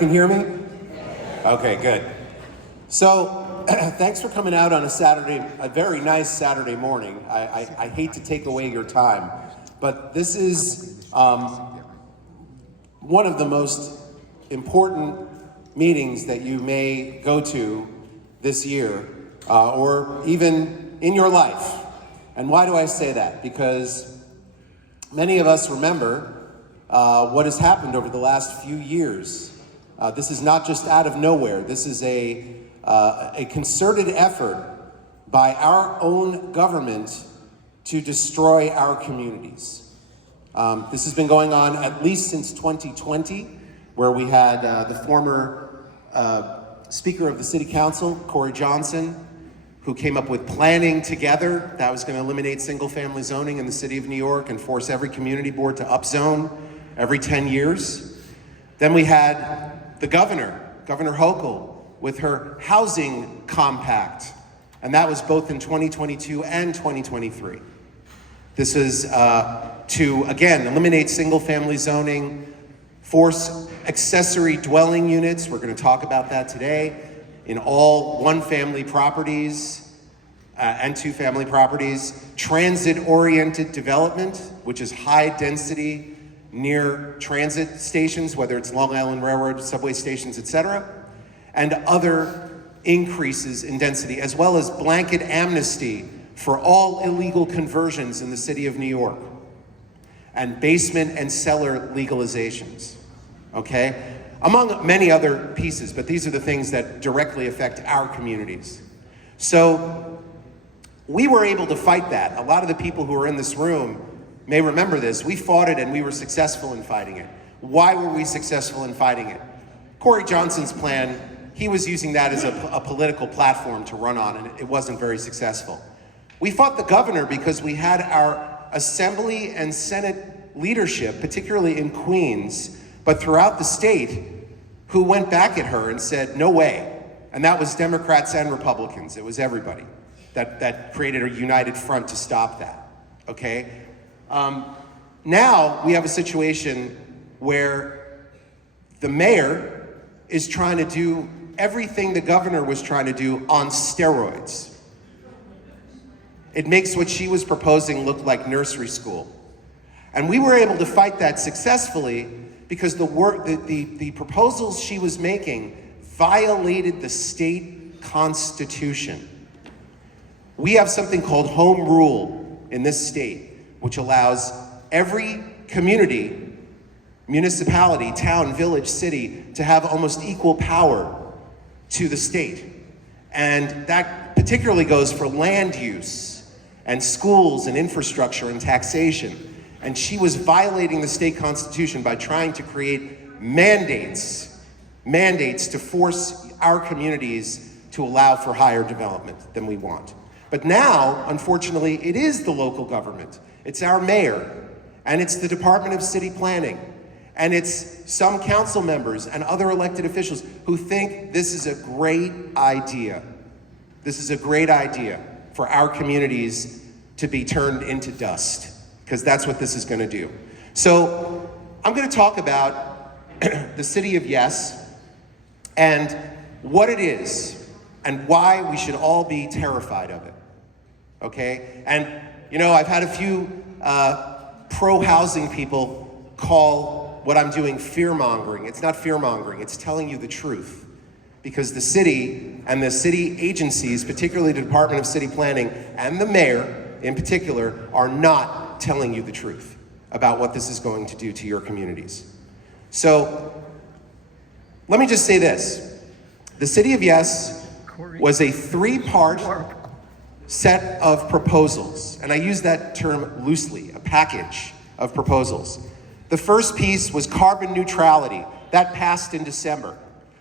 Can you hear me? Okay, good. So, thanks for coming out on a very nice Saturday morning. I hate to take away your time, but this is one of the most important meetings that you may go to this year, or even in your life. And why do I say that? Because many of us remember what has happened over the last few years. This is not just out of nowhere. This is a concerted effort by our own government to destroy our communities. This has been going on at least since 2020, where we had the former Speaker of the City Council, Corey Johnson, who came up with Planning Together that was going to eliminate single-family zoning in the city of New York and force every community board to upzone every 10 years. Then we had the Governor Hochul, with her housing compact, and that was both in 2022 and 2023. This is to, again, eliminate single-family zoning, force accessory dwelling units, we're going to talk about that today, in all one-family properties and two-family properties, transit-oriented development, which is high density near transit stations, whether it's Long Island Railroad, subway stations, etc., and other increases in density, as well as blanket amnesty for all illegal conversions in the city of New York, and basement and cellar legalizations, okay? Among many other pieces, but these are the things that directly affect our communities. So we were able to fight that. A lot of the people who are in this room may remember this. We fought it and we were successful in fighting it. Why were we successful in fighting it? Corey Johnson's plan, he was using that as a political platform to run on, and it wasn't very successful. We fought the governor because we had our Assembly and Senate leadership, particularly in Queens, but throughout the state, who went back at her and said, no way. And that was Democrats and Republicans. It was everybody that created a united front to stop that, okay? Now we have a situation where the mayor is trying to do everything the governor was trying to do on steroids. It makes what she was proposing look like nursery school. And we were able to fight that successfully because the proposals she was making violated the state constitution. We have something called home rule in this state, which allows every community, municipality, town, village, city to have almost equal power to the state. And that particularly goes for land use and schools and infrastructure and taxation. And she was violating the state constitution by trying to create mandates to force our communities to allow for higher development than we want. But now, unfortunately, it is the local government. It's our mayor, and it's the Department of City Planning, and it's some council members and other elected officials who think this is a great idea. This is a great idea for our communities to be turned into dust, because that's what this is going to do. So I'm going to talk about the city of Yes and what it is and why we should all be terrified of it, okay? And, you know, I've had a few pro-housing people call what I'm doing fear-mongering. It's not fear-mongering, it's telling you the truth. Because the city and the city agencies, particularly the Department of City Planning and the mayor in particular, are not telling you the truth about what this is going to do to your communities. So let me just say this. The city of Yes was a three-part set of proposals, and I use that term loosely, a package of proposals. The first piece was carbon neutrality. That passed in December.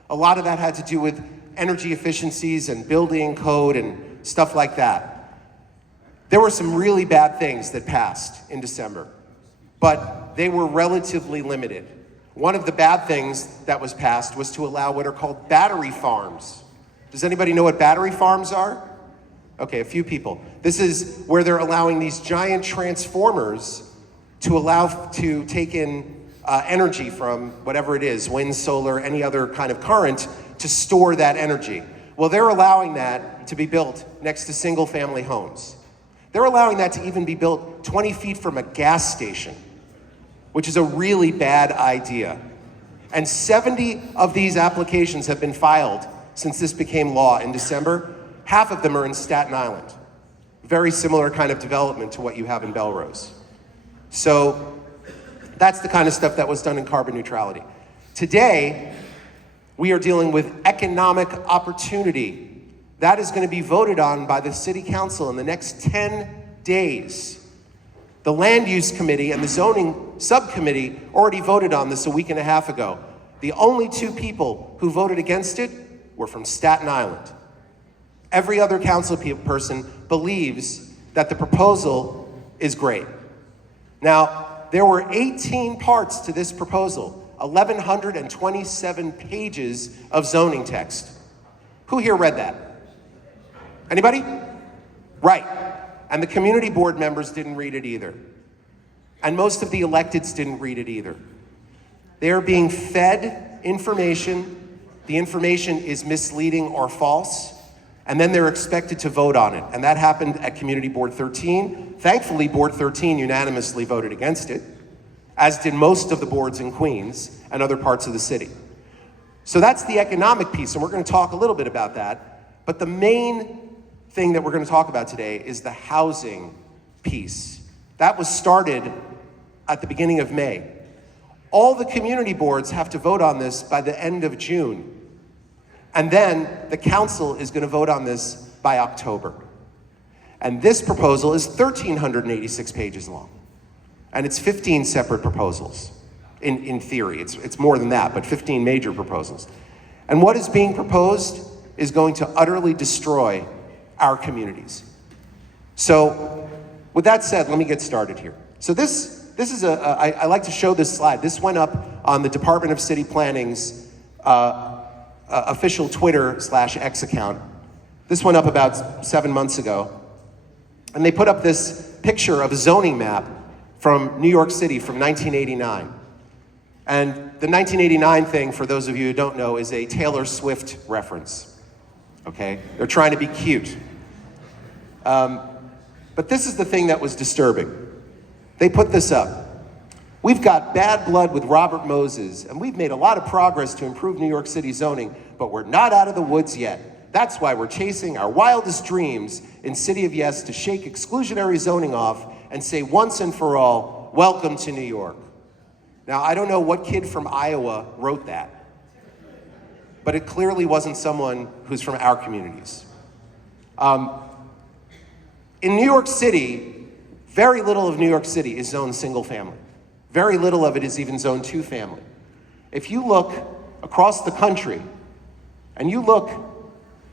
A lot of that had to do with energy efficiencies and building code and stuff like that. There were some really bad things that passed in December, but they were relatively limited. One of the bad things that was passed was to allow what are called battery farms. Does anybody know what battery farms are? Okay, a few people. This is where they're allowing these giant transformers to allow to take in energy from whatever it is, wind, solar, any other kind of current, to store that energy. Well, they're allowing that to be built next to single-family homes. They're allowing that to even be built 20 feet from a gas station, which is a really bad idea. And 70 of these applications have been filed since this became law in December. Half of them are in Staten Island. Very similar kind of development to what you have in Bellerose. So that's the kind of stuff that was done in carbon neutrality. Today, we are dealing with economic opportunity. That is going to be voted on by the City Council in the next 10 days. The Land Use Committee and the Zoning Subcommittee already voted on this a week and a half ago. The only two people who voted against it were from Staten Island. Every other council person believes that the proposal is great. Now, there were 18 parts to this proposal, 1,127 pages of zoning text. Who here read that? Anybody? Right. And the community board members didn't read it either. And most of the electeds didn't read it either. They are being fed information. The information is misleading or false. And then they're expected to vote on it. And that happened at Community Board 13. Thankfully, Board 13 unanimously voted against it, as did most of the boards in Queens and other parts of the city. So that's the economic piece, and we're going to talk a little bit about that. But the main thing that we're going to talk about today is the housing piece. That was started at the beginning of May. All the community boards have to vote on this by the end of June. And then the council is going to vote on this by October. And this proposal is 1,386 pages long. And it's 15 separate proposals, in theory. It's more than that, but 15 major proposals. And what is being proposed is going to utterly destroy our communities. So, with that said, let me get started here. So this is I like to show this slide. This went up on the Department of City Planning's official Twitter/X account. This went up about 7 months ago. And they put up this picture of a zoning map from New York City from 1989. And the 1989 thing, for those of you who don't know, is a Taylor Swift reference. Okay? They're trying to be cute. But this is the thing that was disturbing. They put this up. We've got bad blood with Robert Moses, and we've made a lot of progress to improve New York City zoning, but we're not out of the woods yet. That's why we're chasing our wildest dreams in City of Yes to shake exclusionary zoning off and say once and for all, welcome to New York. Now, I don't know what kid from Iowa wrote that, but it clearly wasn't someone who's from our communities. In New York City, very little of New York City is zoned single family. Very little of it is even zoned two family. If you look across the country and you look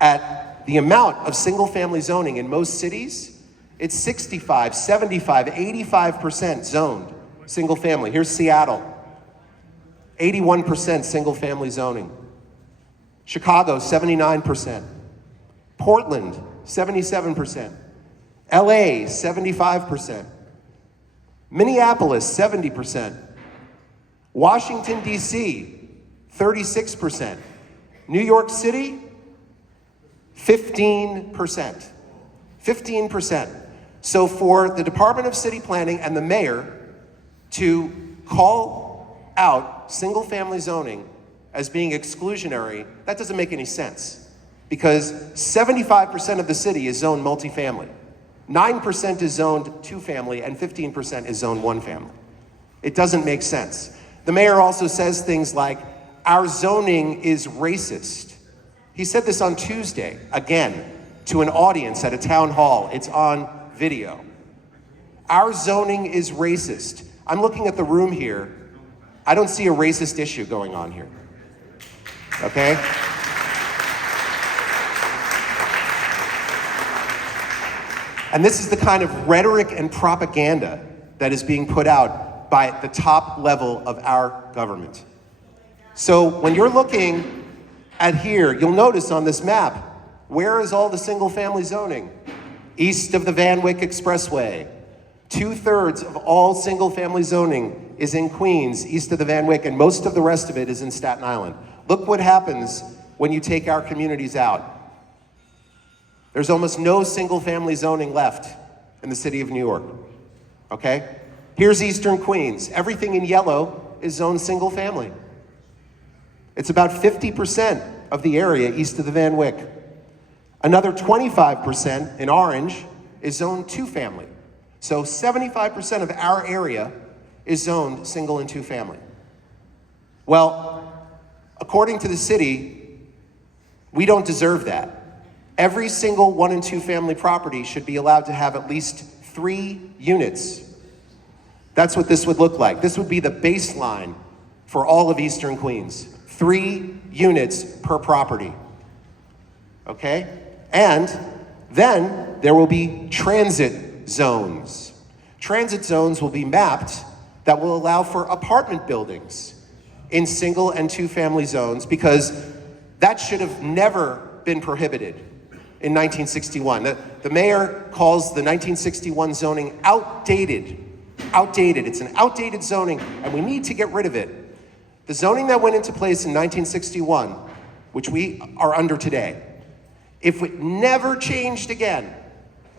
at the amount of single family zoning in most cities, it's 65, 75, 85% zoned single family. Here's Seattle, 81% single family zoning. Chicago, 79%. Portland, 77%. LA, 75%. Minneapolis, 70%. Washington, D.C., 36%. New York City, 15%. 15%. So for the Department of City Planning and the mayor to call out single-family zoning as being exclusionary, that doesn't make any sense. Because 75% of the city is zoned multifamily. 9% is zoned two-family, and 15% is zoned one-family. It doesn't make sense. The mayor also says things like, our zoning is racist. He said this on Tuesday, again, to an audience at a town hall. It's on video. Our zoning is racist. I'm looking at the room here. I don't see a racist issue going on here. Okay? And this is the kind of rhetoric and propaganda that is being put out by the top level of our government. So when you're looking at here, you'll notice on this map, where is all the single-family zoning? East of the Van Wyck Expressway. 2/3 of all single-family zoning is in Queens, east of the Van Wyck, and most of the rest of it is in Staten Island. Look what happens when you take our communities out. There's almost no single-family zoning left in the city of New York, okay? Here's Eastern Queens. Everything in yellow is zoned single-family. It's about 50% of the area east of the Van Wyck. Another 25% in orange is zoned two-family. So 75% of our area is zoned single and two-family. Well, according to the city, we don't deserve that. Every single one and two family property should be allowed to have at least 3 units. That's what this would look like. This would be the baseline for all of Eastern Queens. 3 units per property, okay? And then there will be transit zones. Transit zones will be mapped that will allow for apartment buildings in single and two family zones, because that should have never been prohibited in 1961. The mayor calls the 1961 zoning outdated. Outdated. It's an outdated zoning, and we need to get rid of it. The zoning that went into place in 1961, which we are under today, if it never changed again,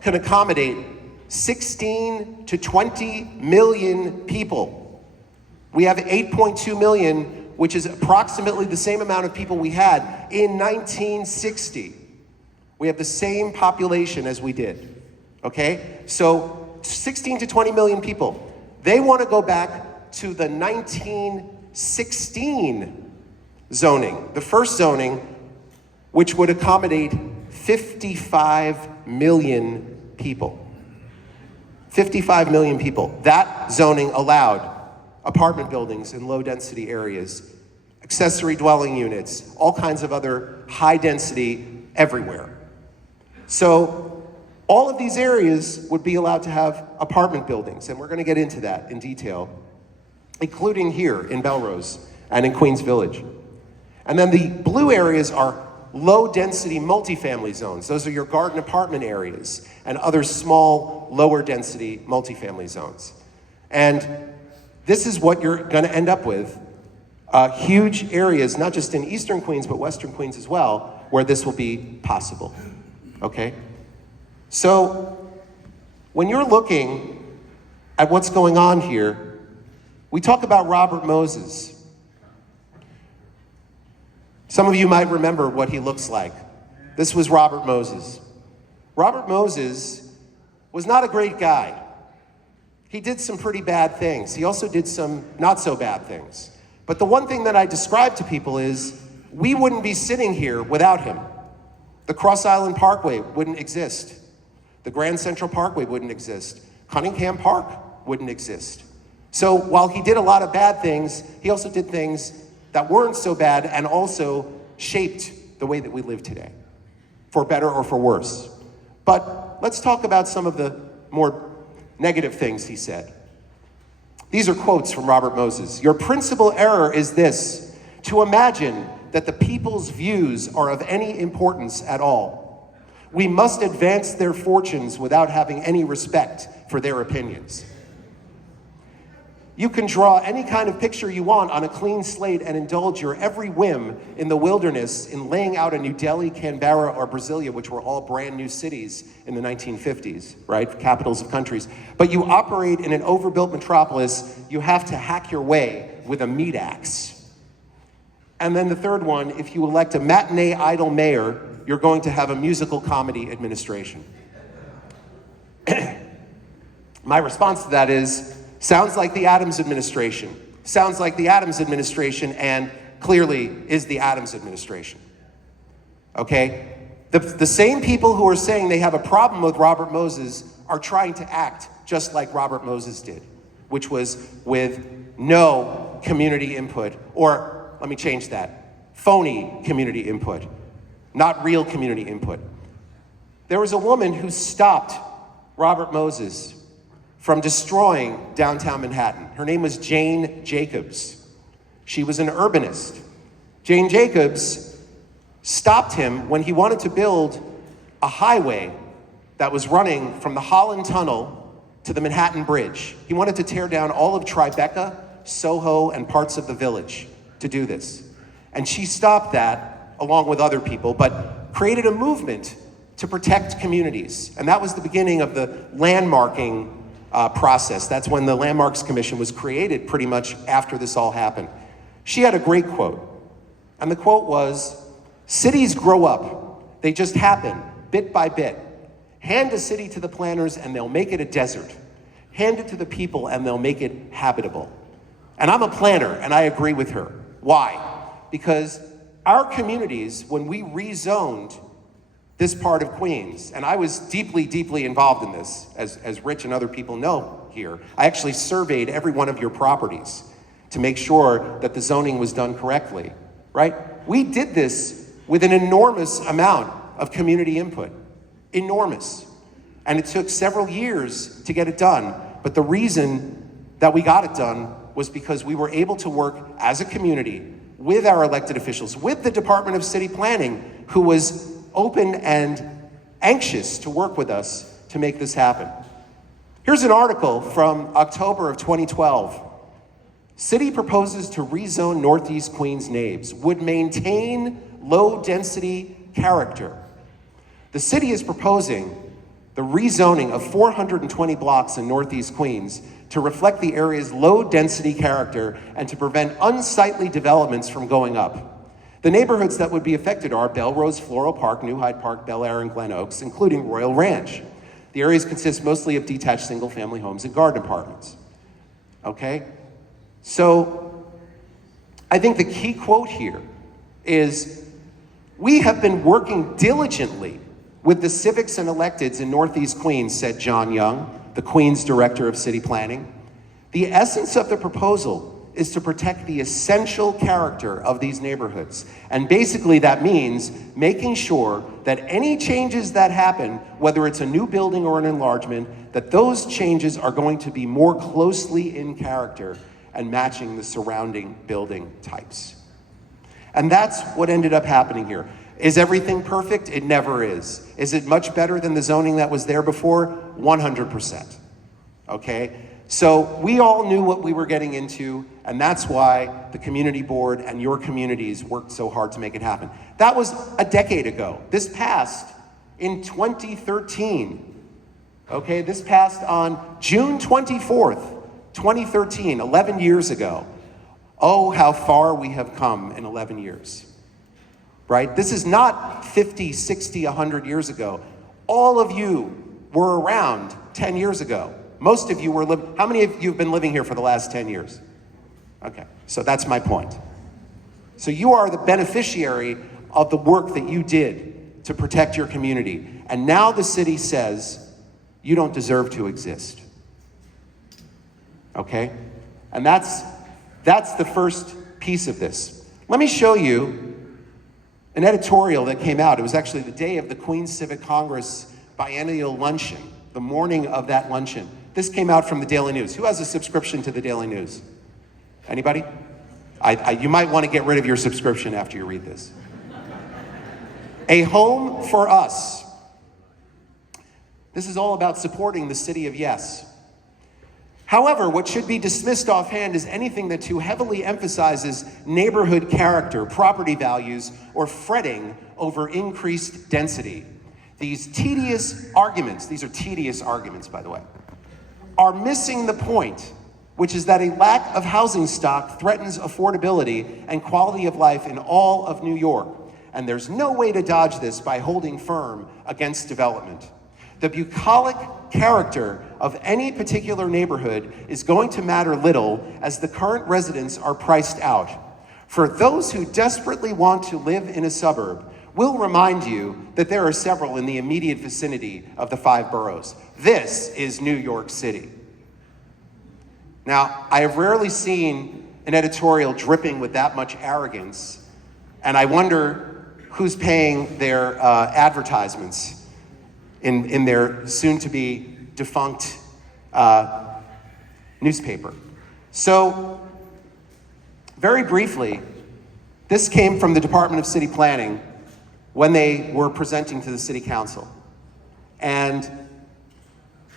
can accommodate 16 to 20 million people. We have 8.2 million, which is approximately the same amount of people we had in 1960. We have the same population as we did, okay? So 16 to 20 million people. They want to go back to the 1916 zoning, the first zoning, which would accommodate 55 million people. 55 million people. That zoning allowed apartment buildings in low-density areas, accessory dwelling units, all kinds of other high density everywhere. So all of these areas would be allowed to have apartment buildings, and we're going to get into that in detail, including here in Bellerose and in Queens Village. And then the blue areas are low-density multifamily zones. Those are your garden apartment areas and other small, lower-density multifamily zones. And this is what you're going to end up with, huge areas, not just in Eastern Queens, but Western Queens as well, where this will be possible, okay? So when you're looking at what's going on here, we talk about Robert Moses. Some of you might remember what he looks like. This was Robert Moses. Robert Moses was not a great guy. He did some pretty bad things. He also did some not so bad things. But the one thing that I describe to people is we wouldn't be sitting here without him. The Cross Island Parkway wouldn't exist. The Grand Central Parkway wouldn't exist. Cunningham Park wouldn't exist. So while he did a lot of bad things, he also did things that weren't so bad and also shaped the way that we live today, for better or for worse. But let's talk about some of the more negative things he said. These are quotes from Robert Moses. "Your principal error is this, to imagine that the people's views are of any importance at all. We must advance their fortunes without having any respect for their opinions. You can draw any kind of picture you want on a clean slate and indulge your every whim in the wilderness in laying out a New Delhi, Canberra, or Brasilia, which were all brand new cities in the 1950s, right? Capitals of countries. But you operate in an overbuilt metropolis, you have to hack your way with a meat axe. And then the third one, if you elect a matinee idol mayor, you're going to have a musical comedy administration." My response to that is, sounds like the Adams administration. Sounds like the Adams administration, and clearly is the Adams administration. Okay? The same people who are saying they have a problem with Robert Moses are trying to act just like Robert Moses did, which was with no community input, or let me change that, phony community input, not real community input. There was a woman who stopped Robert Moses from destroying downtown Manhattan. Her name was Jane Jacobs. She was an urbanist. Jane Jacobs stopped him when he wanted to build a highway that was running from the Holland Tunnel to the Manhattan Bridge. He wanted to tear down all of Tribeca, Soho, and parts of the Village to do this. And she stopped that, along with other people, but created a movement to protect communities. And that was the beginning of the landmarking process. That's when the Landmarks Commission was created, pretty much after this all happened. She had a great quote. And the quote was, "Cities grow up. They just happen, bit by bit. Hand a city to the planners and they'll make it a desert. Hand it to the people and they'll make it habitable." And I'm a planner and I agree with her. Why? Because our communities, when we rezoned this part of Queens, and I was deeply, deeply involved in this, as Rich and other people know here. I actually surveyed every one of your properties to make sure that the zoning was done correctly, right? We did this with an enormous amount of community input, enormous. And it took several years to get it done, but the reason that we got it done was because we were able to work as a community with our elected officials, with the Department of City Planning, who was open and anxious to work with us to make this happen. Here's an article from October of 2012. City proposes to rezone Northeast Queens naves, would maintain low density character. The city is proposing the rezoning of 420 blocks in Northeast Queens to reflect the area's low density character and to prevent unsightly developments from going up. The neighborhoods that would be affected are Bellerose, Floral Park, New Hyde Park, Bel Air, and Glen Oaks, including Royal Ranch. The areas consist mostly of detached single-family homes and garden apartments. Okay? So, I think the key quote here is, "We have been working diligently with the civics and electeds in Northeast Queens," said John Young, the Queens Director of City Planning. "The essence of the proposal is to protect the essential character of these neighborhoods." And basically that means making sure that any changes that happen, whether it's a new building or an enlargement, that those changes are going to be more closely in character and matching the surrounding building types. And that's what ended up happening here. Is everything perfect? It never is. Is it much better than the zoning that was there before? 100%. Okay? So we all knew what we were getting into, and that's why the community board and your communities worked so hard to make it happen. That was a decade ago. This passed in 2013. Okay, this passed on June 24th, 2013, 11 years ago. Oh, how far we have come in 11 years. Right? This is not 50, 60, 100 years ago. All of you were around 10 years ago. Most of you were how many of you have been living here for the last 10 years? Okay, so that's my point. So you are the beneficiary of the work that you did to protect your community. And now the city says, you don't deserve to exist. Okay? And that's the first piece of this. Let me show you an editorial that came out. It was actually the day of the Queens Civic Congress biennial luncheon, the morning of that luncheon. This came out from the Daily News. Who has a subscription to the Daily News? Anybody? You might want to get rid of your subscription after you read this. A home for us. This is all about supporting the city of yes. However, what should be dismissed offhand is anything that too heavily emphasizes neighborhood character, property values, or fretting over increased density. These tedious arguments, these are tedious arguments, by the way, are missing the point, which is that a lack of housing stock threatens affordability and quality of life in all of New York. And there's no way to dodge this by holding firm against development. The bucolic character of any particular neighborhood is going to matter little as the current residents are priced out. For those who desperately want to live in a suburb, we'll remind you that there are several in the immediate vicinity of the 5 boroughs. This is New York City. Now, I have rarely seen an editorial dripping with that much arrogance, and I wonder who's paying their advertisements in their soon-to-be defunct newspaper. So, very briefly, this came from the Department of City Planning when they were presenting to the City Council. And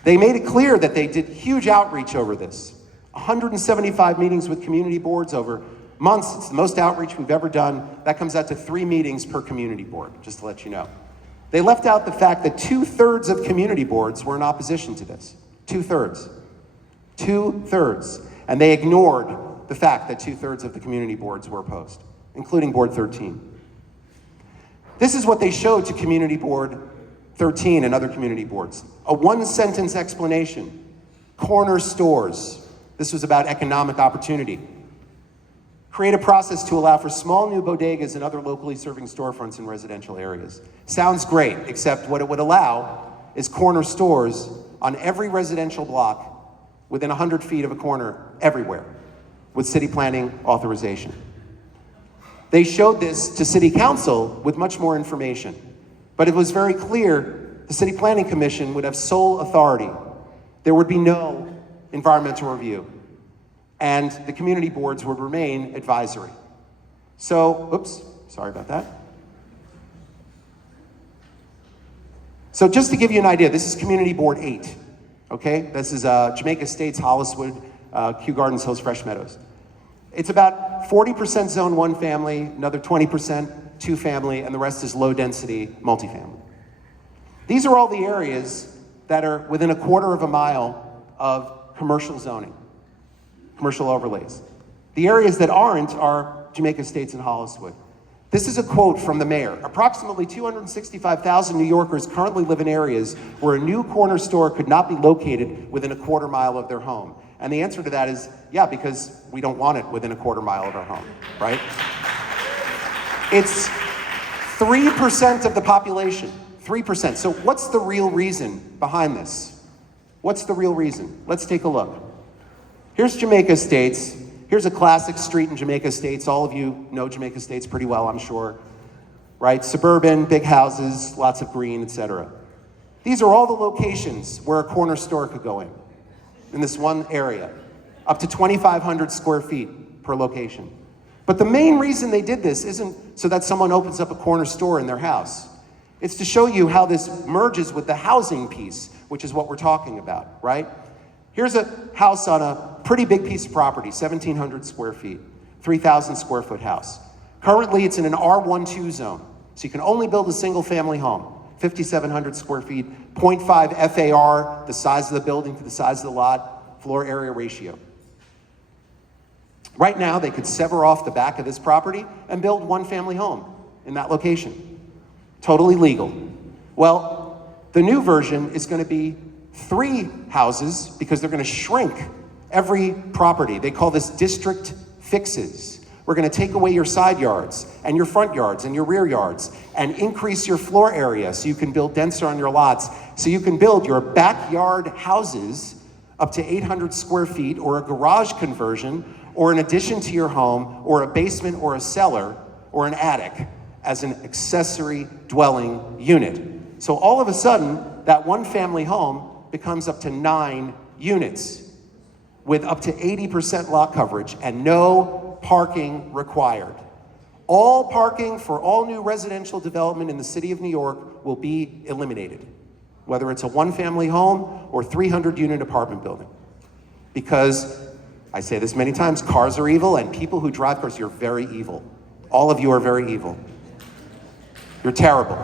they made it clear that they did huge outreach over this. 175 meetings with community boards over months. It's the most outreach we've ever done. That comes out to 3 meetings per community board, just to let you know. They left out the fact that 2/3 of community boards were in opposition to this. 2/3. 2/3. And they ignored the fact that 2/3 of the community boards were opposed, including Board 13. This is what they showed to Community Board 13 and other community boards. A 1-sentence explanation. Corner stores. This was about economic opportunity. Create a process to allow for small new bodegas and other locally serving storefronts in residential areas. Sounds great, except what it would allow is corner stores on every residential block within 100 feet of a corner everywhere with city planning authorization. They showed this to City Council with much more information, but it was very clear the City Planning Commission would have sole authority. There would be no environmental review, and the community boards would remain advisory. So, oops, sorry about that. So just to give you an idea, this is Community Board 8, okay? This is Jamaica Estates, Holliswood, Kew Gardens, Hills, Fresh Meadows. It's about 40% zone 1 family, another 20% 2 family, and the rest is low density multifamily. These are all the areas that are within a quarter of a mile of commercial zoning, commercial overlays. The areas that aren't are Jamaica Estates and Holliswood. This is a quote from the mayor. Approximately 265,000 New Yorkers currently live in areas where a new corner store could not be located within a quarter mile of their home. And the answer to that is, yeah, because we don't want it within a quarter mile of our home, right? It's 3% of the population, 3%. So what's the real reason behind this? What's the real reason? Let's take a look. Here's Jamaica Estates. Here's a classic street in Jamaica Estates. All of you know Jamaica Estates pretty well, I'm sure, right? Suburban, big houses, lots of green, etc. These are all the locations where a corner store could go in this one area, up to 2,500 square feet per location. But the main reason they did this isn't so that someone opens up a corner store in their house. It's to show you how this merges with the housing piece, which is what we're talking about, right? Here's a house on a pretty big piece of property, 1,700 square feet, 3,000 square foot house. Currently, it's in an R12 zone, so you can only build a single family home, 5,700 square feet, 0.5 FAR, the size of the building to the size of the lot, floor area ratio. Right now, they could sever off the back of this property and build one family home in that location. Totally legal. Well, the new version is going to be 3 houses because they're going to shrink every property. They call this district fixes. We're going to take away your side yards and your front yards and your rear yards and increase your floor area so you can build denser on your lots, so you can build your backyard houses up to 800 square feet, or a garage conversion, or an addition to your home, or a basement or a cellar or an attic as an accessory dwelling unit. So all of a sudden, that one family home becomes up to 9 units with up to 80% lot coverage and no parking required. All parking for all new residential development in the city of New York will be eliminated, whether it's a one-family home or 300-unit apartment building. Because, I say this many times, cars are evil, and people who drive cars, you're very evil. All of you are very evil. You're terrible.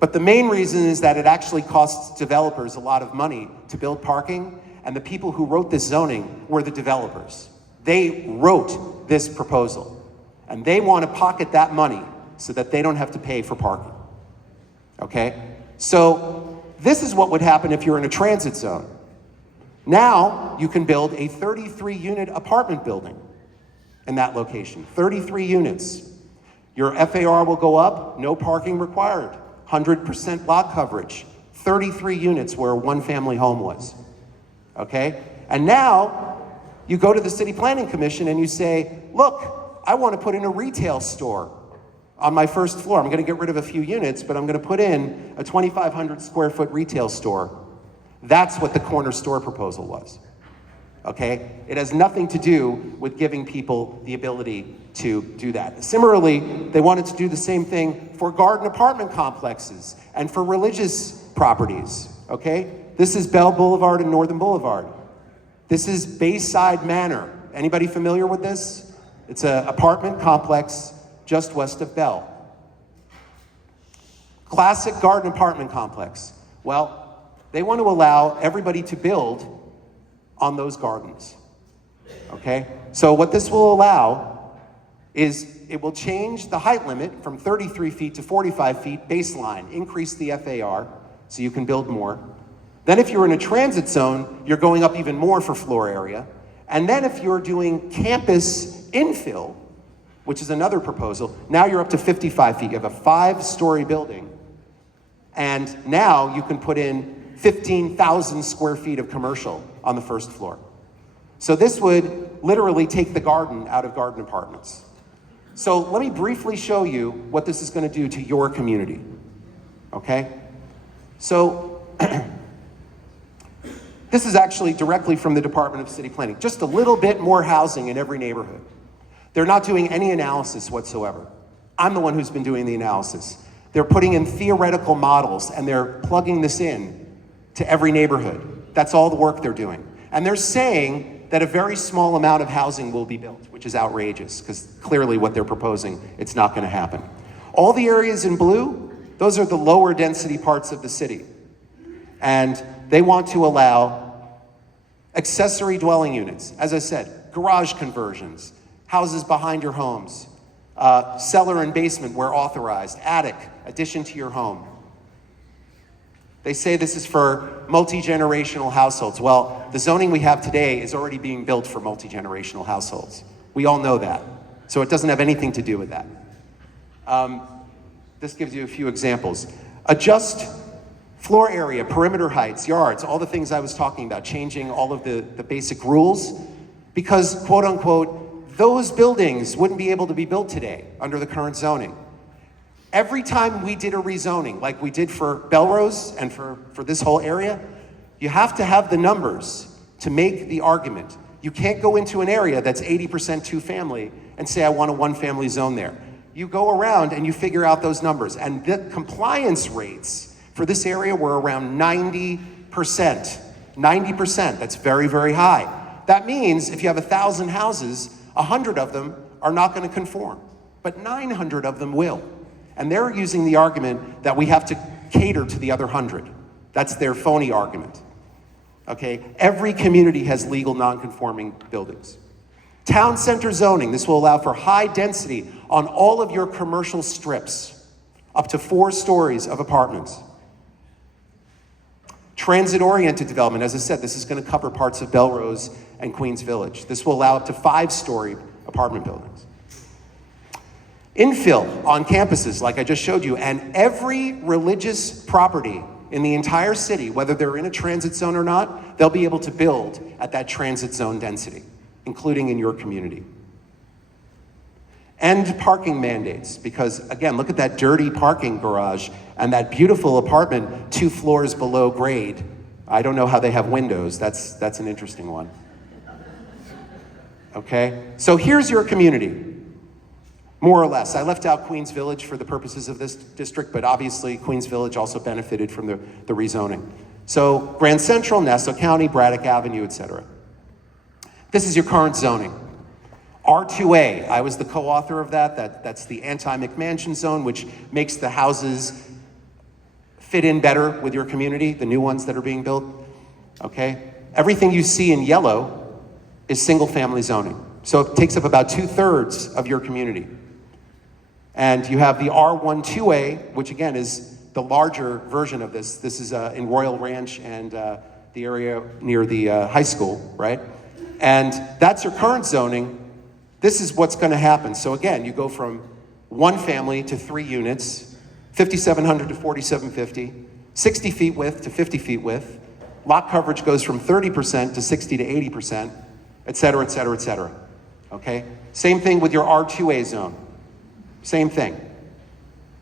But the main reason is that it actually costs developers a lot of money to build parking, and the people who wrote this zoning were the developers. They wrote this proposal, and they want to pocket that money so that they don't have to pay for parking. Okay? So this is what would happen if you're in a transit zone. Now you can build a 33-unit apartment building in that location. 33 units. Your FAR will go up, no parking required, 100% lot coverage, 33 units where a one-family home was. Okay? And now you go to the City Planning Commission and you say, look, I want to put in a retail store on my first floor. I'm going to get rid of a few units, but I'm going to put in a 2,500 square foot retail store. That's what the corner store proposal was. Okay? It has nothing to do with giving people the ability to do that. Similarly, they wanted to do the same thing for garden apartment complexes and for religious properties. Okay? This is Bell Boulevard and Northern Boulevard. This is Bayside Manor. Anybody familiar with this? It's an apartment complex just west of Bell. Classic garden apartment complex. Well, they want to allow everybody to build on those gardens. Okay? So what this will allow is it will change the height limit from 33 feet to 45 feet baseline, increase the FAR so you can build more. Then if you're in a transit zone, you're going up even more for floor area. And then if you're doing campus infill, which is another proposal, now you're up to 55 feet. You have a 5-story building. And now you can put in 15,000 square feet of commercial on the first floor. So this would literally take the garden out of garden apartments. So let me briefly show you what this is going to do to your community. Okay? So this is actually directly from the Department of City Planning. Just a little bit more housing in every neighborhood. They're not doing any analysis whatsoever. I'm the one who's been doing the analysis. They're putting in theoretical models and they're plugging this in to every neighborhood. That's all the work they're doing. And they're saying that a very small amount of housing will be built, which is outrageous because clearly what they're proposing, it's not going to happen. All the areas in blue, those are the lower density parts of the city. And they want to allow accessory dwelling units. As I said, garage conversions, houses behind your homes, cellar and basement where authorized, attic, addition to your home. They say this is for multi-generational households. Well, the zoning we have today is already being built for multi-generational households. We all know that. So it doesn't have anything to do with that. This gives you a few examples. Adjust floor area, perimeter heights, yards, all the things I was talking about, changing all of the basic rules, because, quote unquote, those buildings wouldn't be able to be built today under the current zoning. Every time we did a rezoning, like we did for Bellerose and for this whole area, you have to have the numbers to make the argument. You can't go into an area that's 80% two-family and say, I want a one-family zone there. You go around and you figure out those numbers. And the compliance rates for this area were around 90%. 90%, that's very, very high. That means if you have 1,000 houses, 100 of them are not going to conform, but 900 of them will. And they're using the argument that we have to cater to the other 100. That's their phony argument. Okay? Every community has legal non-conforming buildings. Town center zoning. This will allow for high density on all of your commercial strips, up to 4 stories of apartments. Transit-oriented development. As I said, this is going to cover parts of Bellerose and Queens Village. This will allow up to 5-story apartment buildings. Infill on campuses, like I just showed you, and every religious property in the entire city, whether they're in a transit zone or not, they'll be able to build at that transit zone density, including in your community. End parking mandates, because again, look at that dirty parking garage and that beautiful apartment 2 floors below grade. I don't know how they have windows. That's an interesting one. Okay, so here's your community. More or less. I left out Queens Village for the purposes of this district, but obviously Queens Village also benefited from the rezoning. So Grand Central, Nassau County, Braddock Avenue, etc. This is your current zoning. R2A, I was the co-author of that. That's the anti-McMansion zone, which makes the houses fit in better with your community, the new ones that are being built. Okay? Everything you see in yellow is single-family zoning. So it takes up about 2/3 of your community. And you have the R12A, which again is the larger version of this. This is in Royal Ranch and the area near the high school, right? And that's your current zoning. This is what's going to happen. So again, you go from 1 family to 3 units, 5,700 to 4,750, 60 feet width to 50 feet width. Lot coverage goes from 30% to 60 to 80%, et cetera, et cetera, et cetera. Okay? Same thing with your R2A zone. Same thing.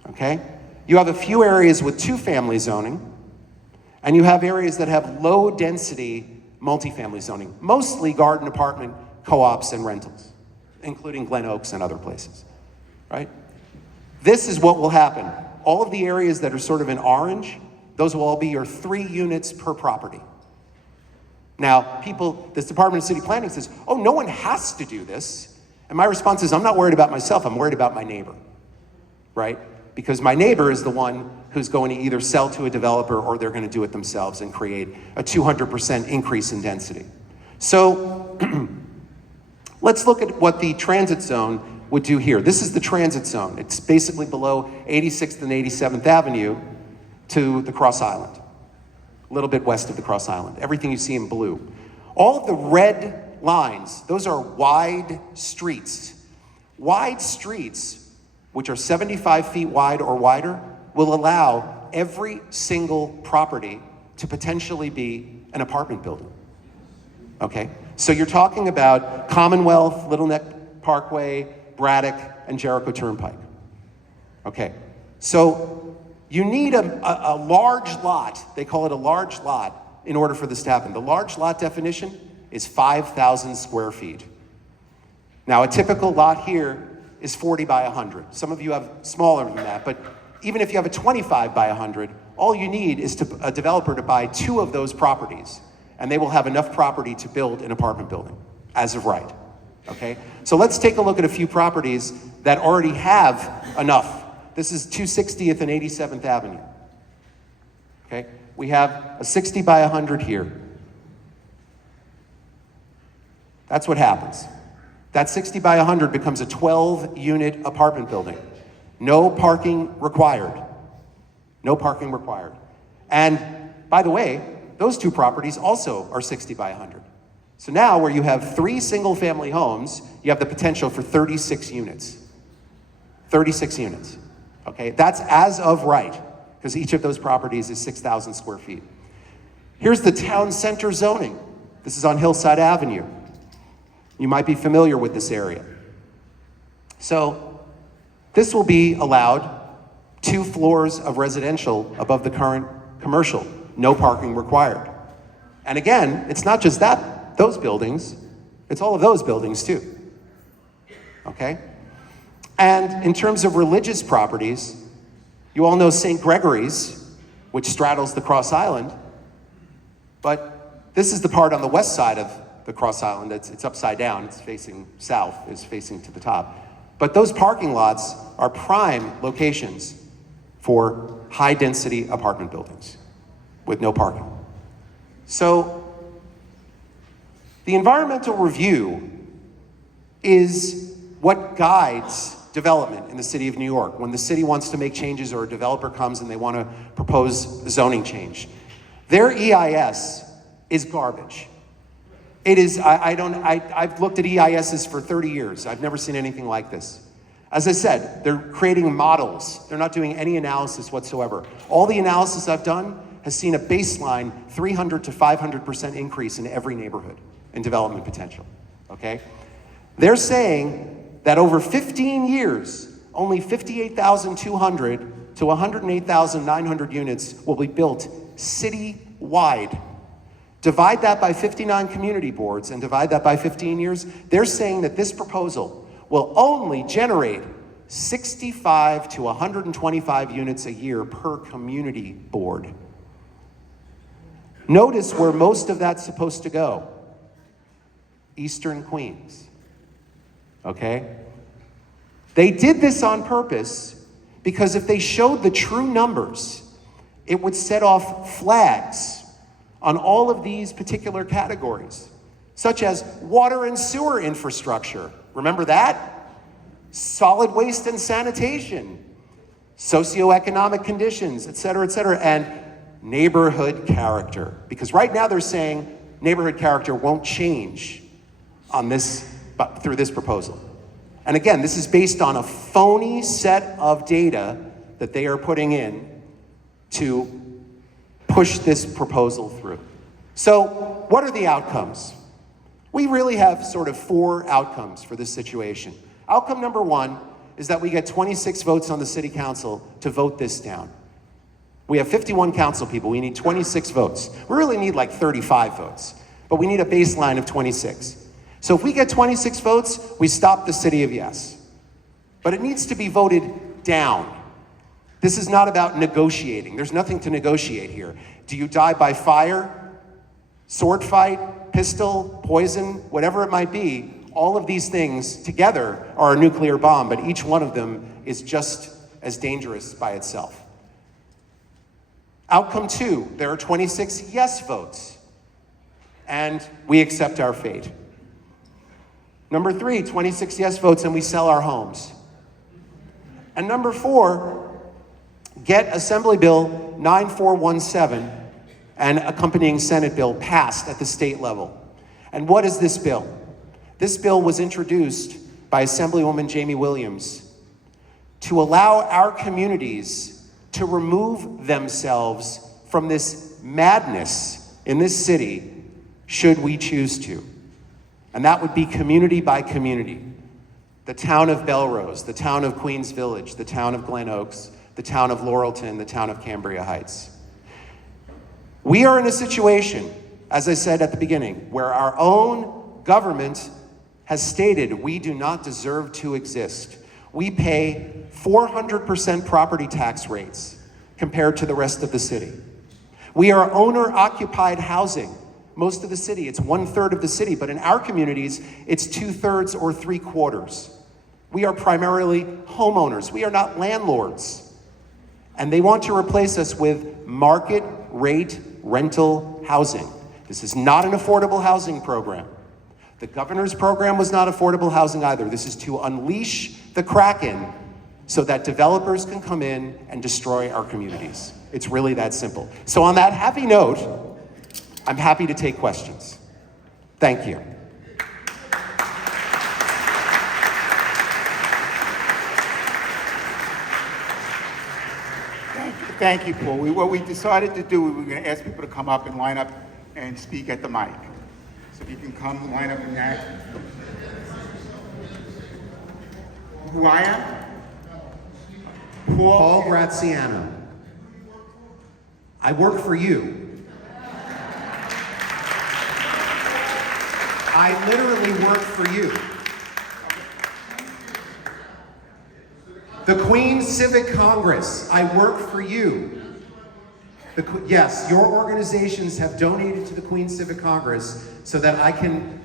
Okay? You have a few areas with 2-family zoning, and you have areas that have low density multifamily zoning, mostly garden apartment co-ops and rentals, including Glen Oaks and other places, right? This is what will happen. All of the areas that are sort of in orange, those will all be your 3 units per property. Now, this Department of City Planning says, oh, no one has to do this. And my response is, I'm not worried about myself, I'm worried about my neighbor, right? Because my neighbor is the one who's going to either sell to a developer or they're going to do it themselves and create a 200% increase in density. So let's look at what the transit zone would do here. This is the transit zone. It's basically below 86th and 87th Avenue to the Cross Island, a little bit west of the Cross Island. Everything you see in blue. All of the red lines, those are wide streets. Wide streets, which are 75 feet wide or wider, will allow every single property to potentially be an apartment building. Okay? So you're talking about Commonwealth, Little Neck Parkway, Braddock, and Jericho Turnpike. Okay. So you need a large lot, they call it a large lot, in order for this to happen. The large lot definition is 5,000 square feet. Now, a typical lot here is 40 by 100. Some of you have smaller than that, but even if you have a 25 by 100, all you need is a developer to buy 2 of those properties, and they will have enough property to build an apartment building, as of right, okay? So let's take a look at a few properties that already have enough. This is 260th and 87th Avenue, okay? We have a 60 by 100 here. That's what happens. That 60 by 100 becomes a 12-unit apartment building. No parking required. No parking required. And by the way, those 2 properties also are 60 by 100. So now where you have 3 single-family homes, you have the potential for 36 units. 36 units, okay? That's as of right, because each of those properties is 6,000 square feet. Here's the town center zoning. This is on Hillside Avenue. You might be familiar with this area. So this will be allowed 2 floors of residential above the current commercial, no parking required. And again, it's not just those buildings, it's all of those buildings too, okay? And in terms of religious properties, you all know St. Gregory's, which straddles the Cross Island, but this is the part on the west side of the Cross Island. It's upside down, it's facing south, it's facing to the top. But those parking lots are prime locations for high-density apartment buildings with no parking. So the environmental review is what guides development in the city of New York. When the city wants to make changes or a developer comes and they want to propose zoning change, their EIS is garbage. It is, I've looked at EISs for 30 years. I've never seen anything like this. As I said, they're creating models. They're not doing any analysis whatsoever. All the analysis I've done has seen a baseline 300 to 500% increase in every neighborhood in development potential, okay? They're saying that over 15 years, only 58,200 to 108,900 units will be built city-wide. Divide that by 59 community boards and divide that by 15 years, they're saying that this proposal will only generate 65 to 125 units a year per community board. Notice where most of that's supposed to go. Eastern Queens, okay? They did this on purpose because if they showed the true numbers, it would set off flags on all of these particular categories, such as water and sewer infrastructure. Remember that? Solid waste and sanitation, socioeconomic conditions, et cetera, and neighborhood character. Because right now they're saying neighborhood character won't change on this, through this proposal. And again, this is based on a phony set of data that they are putting in to push this proposal through. So what are the outcomes? We really have sort of 4 outcomes for this situation. Outcome number 1 is that we get 26 votes on the city council to vote this down. We have 51 council people, we need 26 votes. We really need like 35 votes, but we need a baseline of 26. So if we get 26 votes, we stop the city of yes. But it needs to be voted down. This is not about negotiating. There's nothing to negotiate here. Do you die by fire, sword fight, pistol, poison, whatever it might be, all of these things together are a nuclear bomb, but each one of them is just as dangerous by itself. Outcome 2, there are 26 yes votes, and we accept our fate. Number 3, 26 yes votes and we sell our homes. And number 4, get Assembly Bill 9417 and accompanying Senate bill passed at the state level. And what is this bill? This bill was introduced by Assemblywoman Jamie Williams to allow our communities to remove themselves from this madness in this city, should we choose to. And that would be community by community. The town of Bellerose, the town of Queens Village, the town of Glen Oaks, the town of Laurelton, the town of Cambria Heights. We are in a situation, as I said at the beginning, where our own government has stated we do not deserve to exist. We pay 400% property tax rates compared to the rest of the city. We are owner-occupied housing. Most of the city, it's 1/3 of the city, but in our communities, it's 2/3 or 3/4. We are primarily homeowners. We are not landlords. And they want to replace us with market rate rental housing. This is not an affordable housing program. The governor's program was not affordable housing either. This is to unleash the Kraken so that developers can come in and destroy our communities. It's really that simple. So on that happy note, I'm happy to take questions. Thank you. Thank you, Paul. What we decided to do, we were going to ask people to come up and line up and speak at the mic. So if you can come line up in that. Who I am? Paul Graziano. I work for you. I literally work for you. The Queen's Civic Congress, I work for you. Yes, your organizations have donated to the Queen's Civic Congress so that I can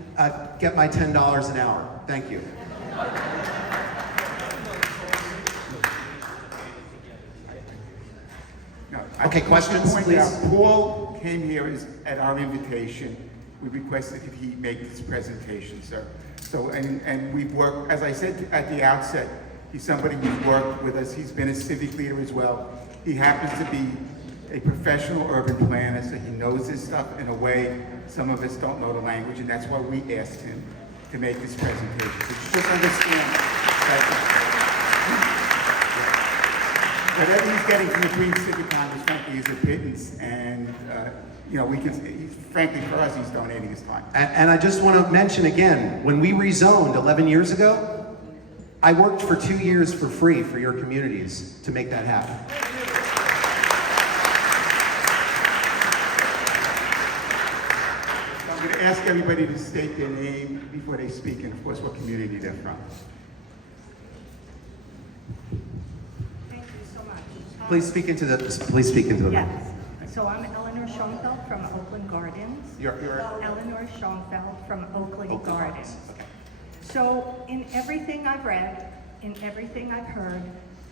get my $10 an hour. Thank you. Okay, questions, please? Paul came here at our invitation. We requested that he make this presentation, sir. So, and we've worked, as I said at the outset, he's somebody who's worked with us. He's been a civic leader as well. He happens to be a professional urban planner, so he knows this stuff in a way some of us don't know the language, and that's why we asked him to make this presentation. So just understand that whatever he's getting from the Queen's Civic Congress, frankly, is a pittance, and you know, frankly, for us, he's donating his time. And I just want to mention again, when we rezoned 11 years ago, I worked for 2 years for free for your communities to make that happen. So I'm going to ask everybody to state their name before they speak, and of course, what community they're from. Thank you so much. Please speak into the mic. Yes. So I'm Eleanor Schoenfeld from Oakland Gardens. You're Eleanor Schoenfeld from Oakland Gardens. Okay. So in everything I've read, in everything I've heard,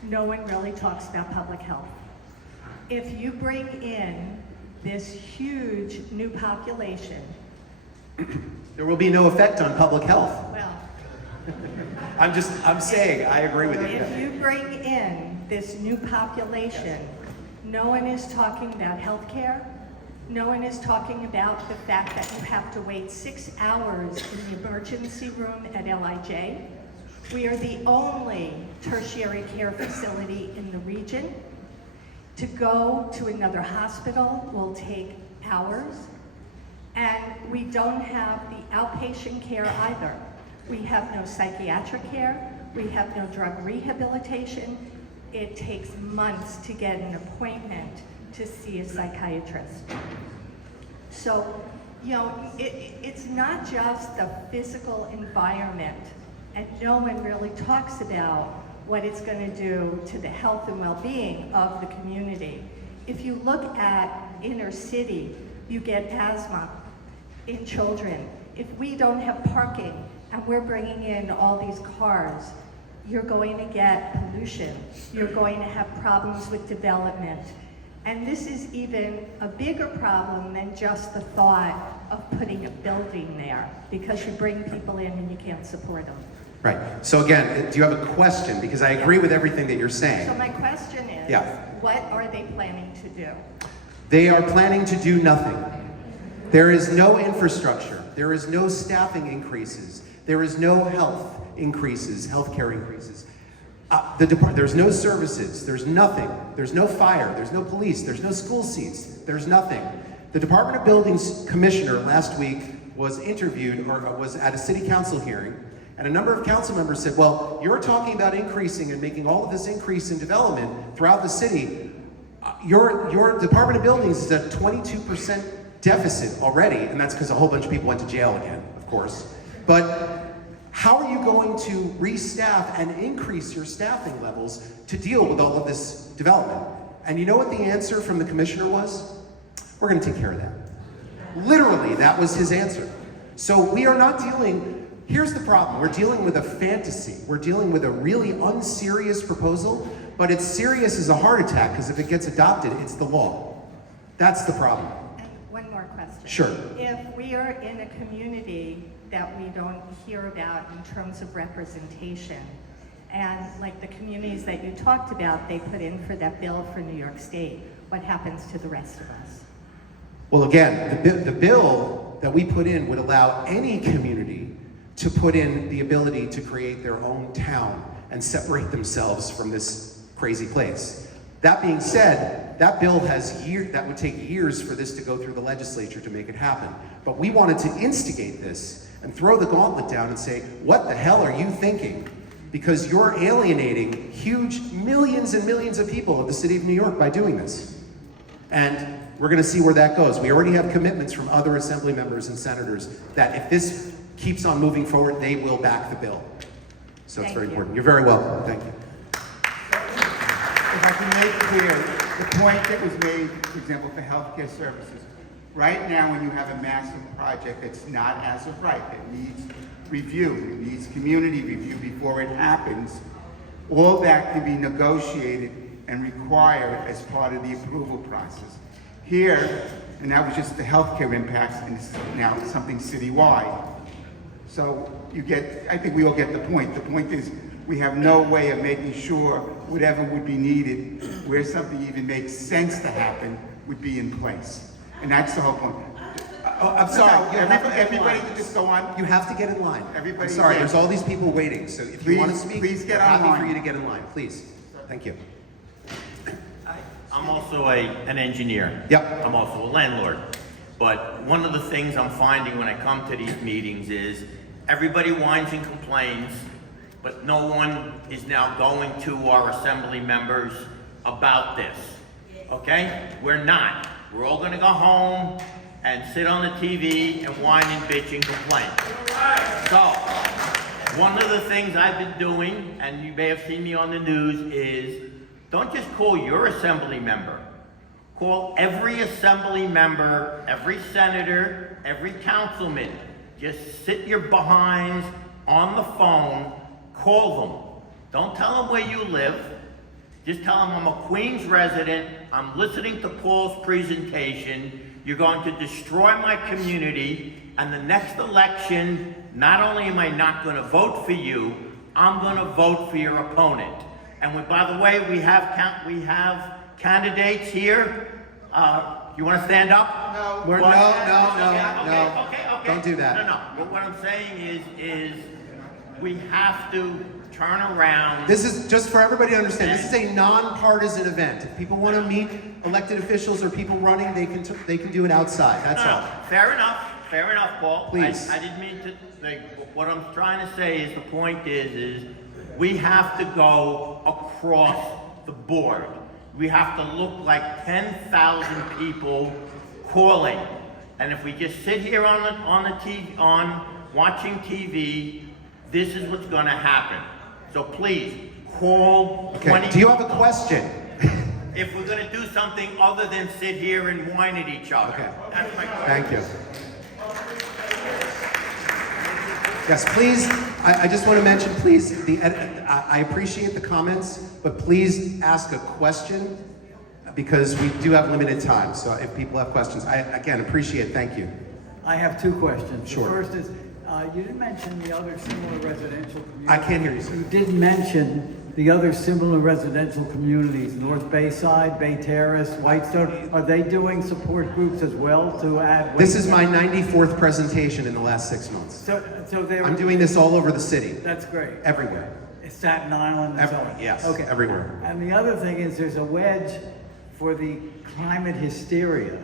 no one really talks about public health. If you bring in this huge new population, There will be no effect on public health. well, I'm saying, I agree with you. if you bring in this new population, no one is talking about health care. No one is talking about the fact that you have to wait 6 hours in the emergency room at LIJ. We are the only tertiary care facility in the region. To go to another hospital will take hours. And we don't have the outpatient care either. We have no psychiatric care. We have no drug rehabilitation. It takes months to get an appointment to see a psychiatrist. So, you know, it's not just the physical environment, and no one really talks about what it's going to do to the health and well-being of the community. If you look at inner city, you get asthma. in children. If we don't have parking and we're bringing in all these cars, you're going to get pollution. You're going to have problems with development. And this is even a bigger problem than just the thought of putting a building there, because you bring people in and you can't support them. Right. So again, do you have a question? Because I agree with everything that you're saying. So my question is, Yeah. what are they planning to do? They are planning to do nothing. There is no infrastructure. There is no staffing increases. There is no health increases, healthcare increases. There's no services. There's nothing. There's no fire. There's no police. There's no school seats. There's nothing. The Department of Buildings commissioner last week was interviewed, or was at a city council hearing, and a number of council members said, well, you're talking about increasing and making all of this increase in development throughout the city. Your Department of Buildings is at 22% deficit already, and that's because a whole bunch of people went to jail again, of course. But how are you going to restaff and increase your staffing levels to deal with all of this development? And you know what the answer from the commissioner was? We're going to take care of that. Literally, that was his answer. So we are not dealing, here's the problem, we're dealing with a fantasy. We're dealing with a really unserious proposal, but it's serious as a heart attack, because if it gets adopted, it's the law. That's the problem. And one more question. Sure. If we are in a community that we don't hear about in terms of representation, and like the communities that you talked about, they put in for that bill for New York State, what happens to the rest of us? Well, again, the bill that we put in would allow any community to put in the ability to create their own town and separate themselves from this crazy place. That being said, that bill has that would take years for this to go through the legislature to make it happen. But we wanted to instigate this and throw the gauntlet down and say, what the hell are you thinking? Because you're alienating huge millions and millions of people of the city of New York by doing this. And we're going to see where that goes. We already have commitments from other assembly members and senators that if this keeps on moving forward, they will back the bill. So it's very important. You're very welcome. Thank you. If I can make clear, the point that was made, for example, for healthcare services, right now when you have a massive project that's not as of right, that needs review, it needs community review before it happens, all that can be negotiated and required as part of the approval process. Here, and that was just the healthcare impacts, and it's now something citywide. So you get, I think we all get the point. The point is, we have no way of making sure whatever would be needed, where something even makes sense to happen, would be in place. And that's the whole point. I'm sorry. Everybody can just go on. You have to get in line. Everybody, I'm sorry. yeah. There's all these people waiting. So if you want to speak, please get we're happy online. for you to get in line. Please. Thank you. I'm also an engineer. Yep. I'm also a landlord. But one of the things I'm finding when I come to these meetings is everybody whines and complains, but no one is now going to our assembly members about this. Okay? We're not. We're all gonna go home and sit on the TV and whine and bitch and complain. So, one of the things I've been doing, and you may have seen me on the news, is don't just call your assembly member. Call every assembly member, every senator, every councilman. Just sit your behinds on the phone, call them. Don't tell them where you live. Just tell them I'm a Queens resident, I'm listening to Paul's presentation, you're going to destroy my community, and the next election, not only am I not going to vote for you, I'm going to vote for your opponent. And by the way, we have candidates here. You want to stand up? No. Okay. Don't do that. No. But what I'm saying is we have to turn around. This is just for everybody to understand. This is a non-partisan event. If people want to meet elected officials or people running, they can do it outside. That's all. Fair enough, Paul. Please. I didn't mean to. What I'm trying to say is the point is we have to go across the board. We have to look like 10,000 people calling, and if we just sit here on the TV, watching TV, this is what's going to happen. So please call. Okay. Do you have a question? If we're going to do something other than sit here and whine at each other. Okay. That's my question. Thank you. Yes, please, I just want to mention, please, I appreciate the comments, but please ask a question because we do have limited time. So if people have questions, I, again, appreciate it. Thank you. I have two questions. Sure. The first is, you didn't mention the other similar residential communities. I can't hear you, sir. You did mention the other similar residential communities, North Bayside, Bay Terrace, Whitestone. Are they doing support groups as well to add? This is my 94th presentation in the last 6 months. So they're. I'm doing this all over the city, That's great. everywhere. Staten Island and so on. Yes, Okay. everywhere. And the other thing is there's a wedge for the climate hysteria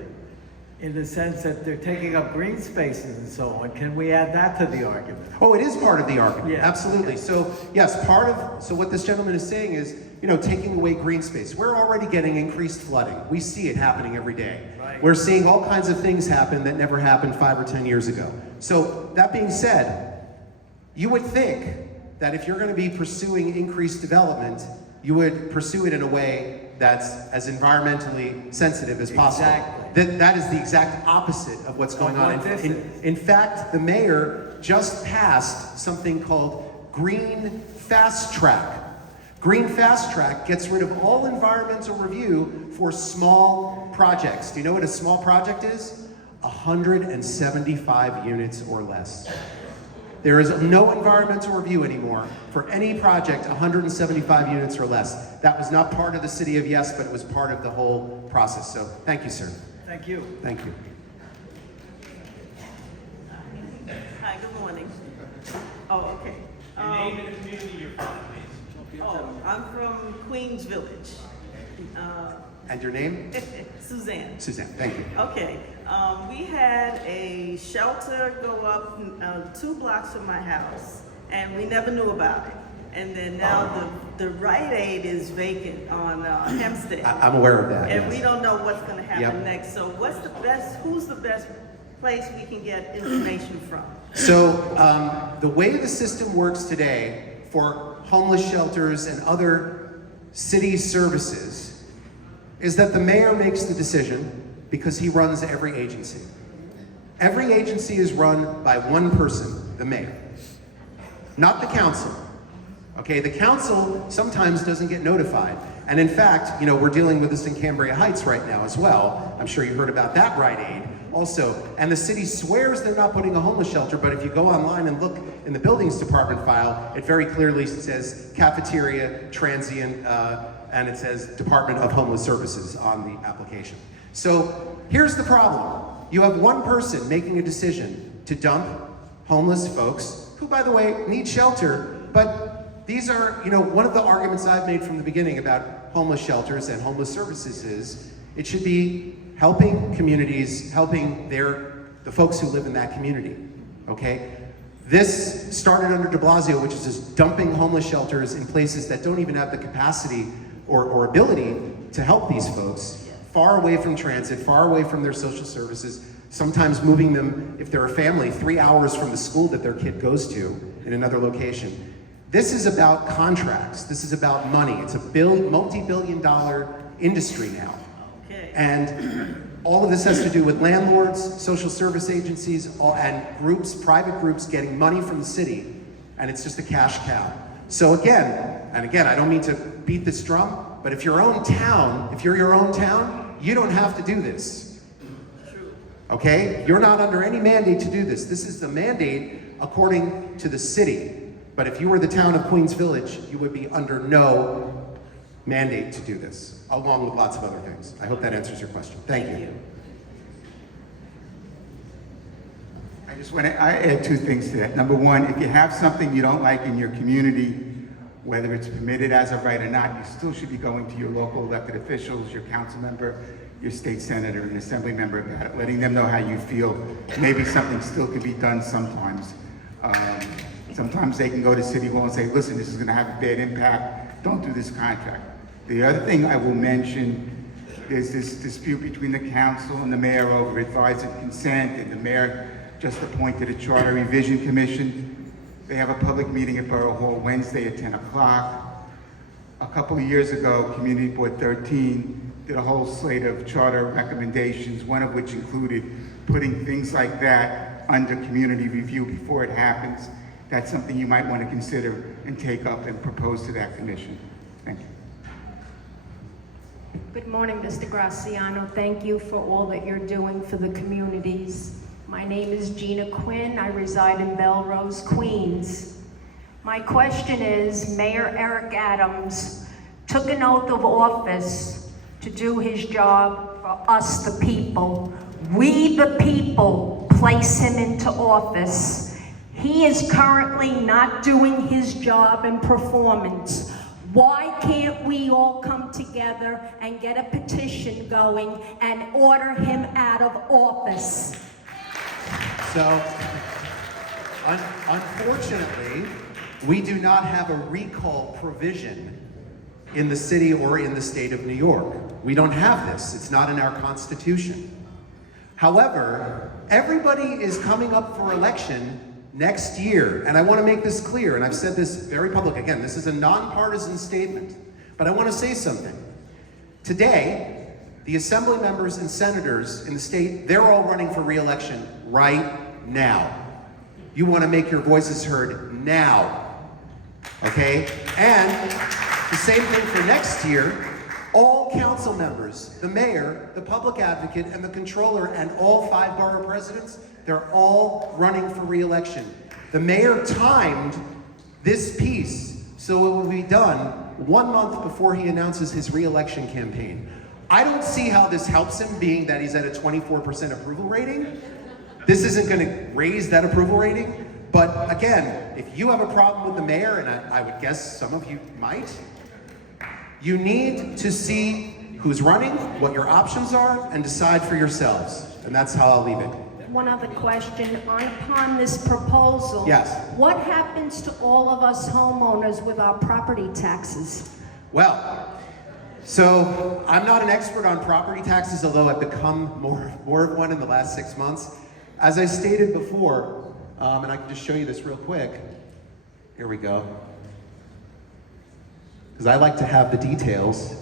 in the sense that they're taking up green spaces and so on. Can we add that to the argument? Oh, it is part of the argument, Yeah. absolutely. So yes, so what this gentleman is saying is, taking away green space. We're already getting increased flooding. We see it happening every day. Right. We're seeing all kinds of things happen that never happened 5 or 10 years ago. So that being said, you would think that if you're going to be pursuing increased development, you would pursue it in a way that's as environmentally sensitive as possible. Exactly. That is the exact opposite of what's going on. what this is. In fact, the mayor just passed something called Green Fast Track. Green Fast Track gets rid of all environmental review for small projects. Do you know what a small project is? 175 units or less. There is no environmental review anymore for any project 175 units or less. That was not part of the City of Yes, but it was part of the whole process. So thank you, sir. Thank you. Thank you. Hi, good morning. Oh, okay. Your name and the community you're from, please. Oh, I'm from Queens Village. And your name? Suzanne. Suzanne, thank you. Okay, we had a shelter go up 2 blocks from my house, and we never knew about it. And then now the Rite Aid is vacant on Hempstead. I'm aware of that. And yes. we don't know what's gonna happen Yep. next. So who's the best place we can get information from? So the way the system works today for homeless shelters and other city services is that the mayor makes the decision because he runs every agency. Every agency is run by one person, the mayor, not the council. Okay, the council sometimes doesn't get notified. And in fact, we're dealing with this in Cambria Heights right now as well. I'm sure you heard about that Rite Aid also. And the city swears they're not putting a homeless shelter, but if you go online and look in the buildings department file, it very clearly says cafeteria, transient, and it says Department of Homeless Services on the application. So here's the problem. You have one person making a decision to dump homeless folks, who by the way need shelter, but these are, one of the arguments I've made from the beginning about homeless shelters and homeless services is it should be helping communities, helping the folks who live in that community, okay? This started under de Blasio, which is just dumping homeless shelters in places that don't even have the capacity or ability to help these folks, far away from transit, far away from their social services, sometimes moving them, if they're a family, 3 hours from the school that their kid goes to in another location. This is about contracts. This is about money. It's a multi-billion-dollar industry now. Okay. And all of this has to do with landlords, social service agencies, and groups, private groups getting money from the city, and it's just a cash cow. So again, I don't mean to beat this drum, but if you're your own town, you don't have to do this. True. Okay? You're not under any mandate to do this. This is the mandate according to the city. But if you were the town of Queens Village, you would be under no mandate to do this, along with lots of other things. I hope that answers your question. Thank you. I just want to add 2 things to that. Number one, if you have something you don't like in your community, whether it's permitted as of right or not, you still should be going to your local elected officials, your council member, your state senator, and assembly member about it, letting them know how you feel. Maybe something still could be done sometimes. Sometimes they can go to City Hall and say, listen, this is going to have a bad impact. Don't do this contract. The other thing I will mention is this dispute between the council and the mayor over advised consent, and the mayor just appointed a charter revision commission. They have a public meeting at Borough Hall Wednesday at 10 o'clock. A couple of years ago, Community Board 13 did a whole slate of charter recommendations, one of which included putting things like that under community review before it happens. that's something you might want to consider and take up and propose to that commission. Thank you. Good morning, Mr. Graziano. Thank you for all that you're doing for the communities. My name is Gina Quinn. I reside in Bellerose, Queens. My question is, Mayor Eric Adams took an oath of office to do his job for us, the people. We, the people, place him into office. He is currently not doing his job and performance. Why can't we all come together and get a petition going and order him out of office? So, unfortunately, we do not have a recall provision in the city or in the state of New York. We don't have this. It's not in our Constitution. However, everybody is coming up for election next year, and I want to make this clear, and I've said this very public. Again, this is a nonpartisan statement, but I want to say something. Today, the assembly members and senators in the state, they're all running for re-election right now. You want to make your voices heard now, okay? And the same thing for next year. All council members, the mayor, the public advocate, and the controller, and all 5 borough presidents, they're all running for re-election. The mayor timed this piece so it will be done 1 month before he announces his re-election campaign. I don't see how this helps him, being that he's at a 24% approval rating. This isn't going to raise that approval rating. But again, if you have a problem with the mayor, and I would guess some of you might, you need to see who's running, what your options are, and decide for yourselves. And that's how I'll leave it. One other question. Upon this proposal, Yes. what happens to all of us homeowners with our property taxes? Well, so I'm not an expert on property taxes, although I've become more of one in the last 6 months. As I stated before, and I can just show you this real quick. Here we go. Because I like to have the details,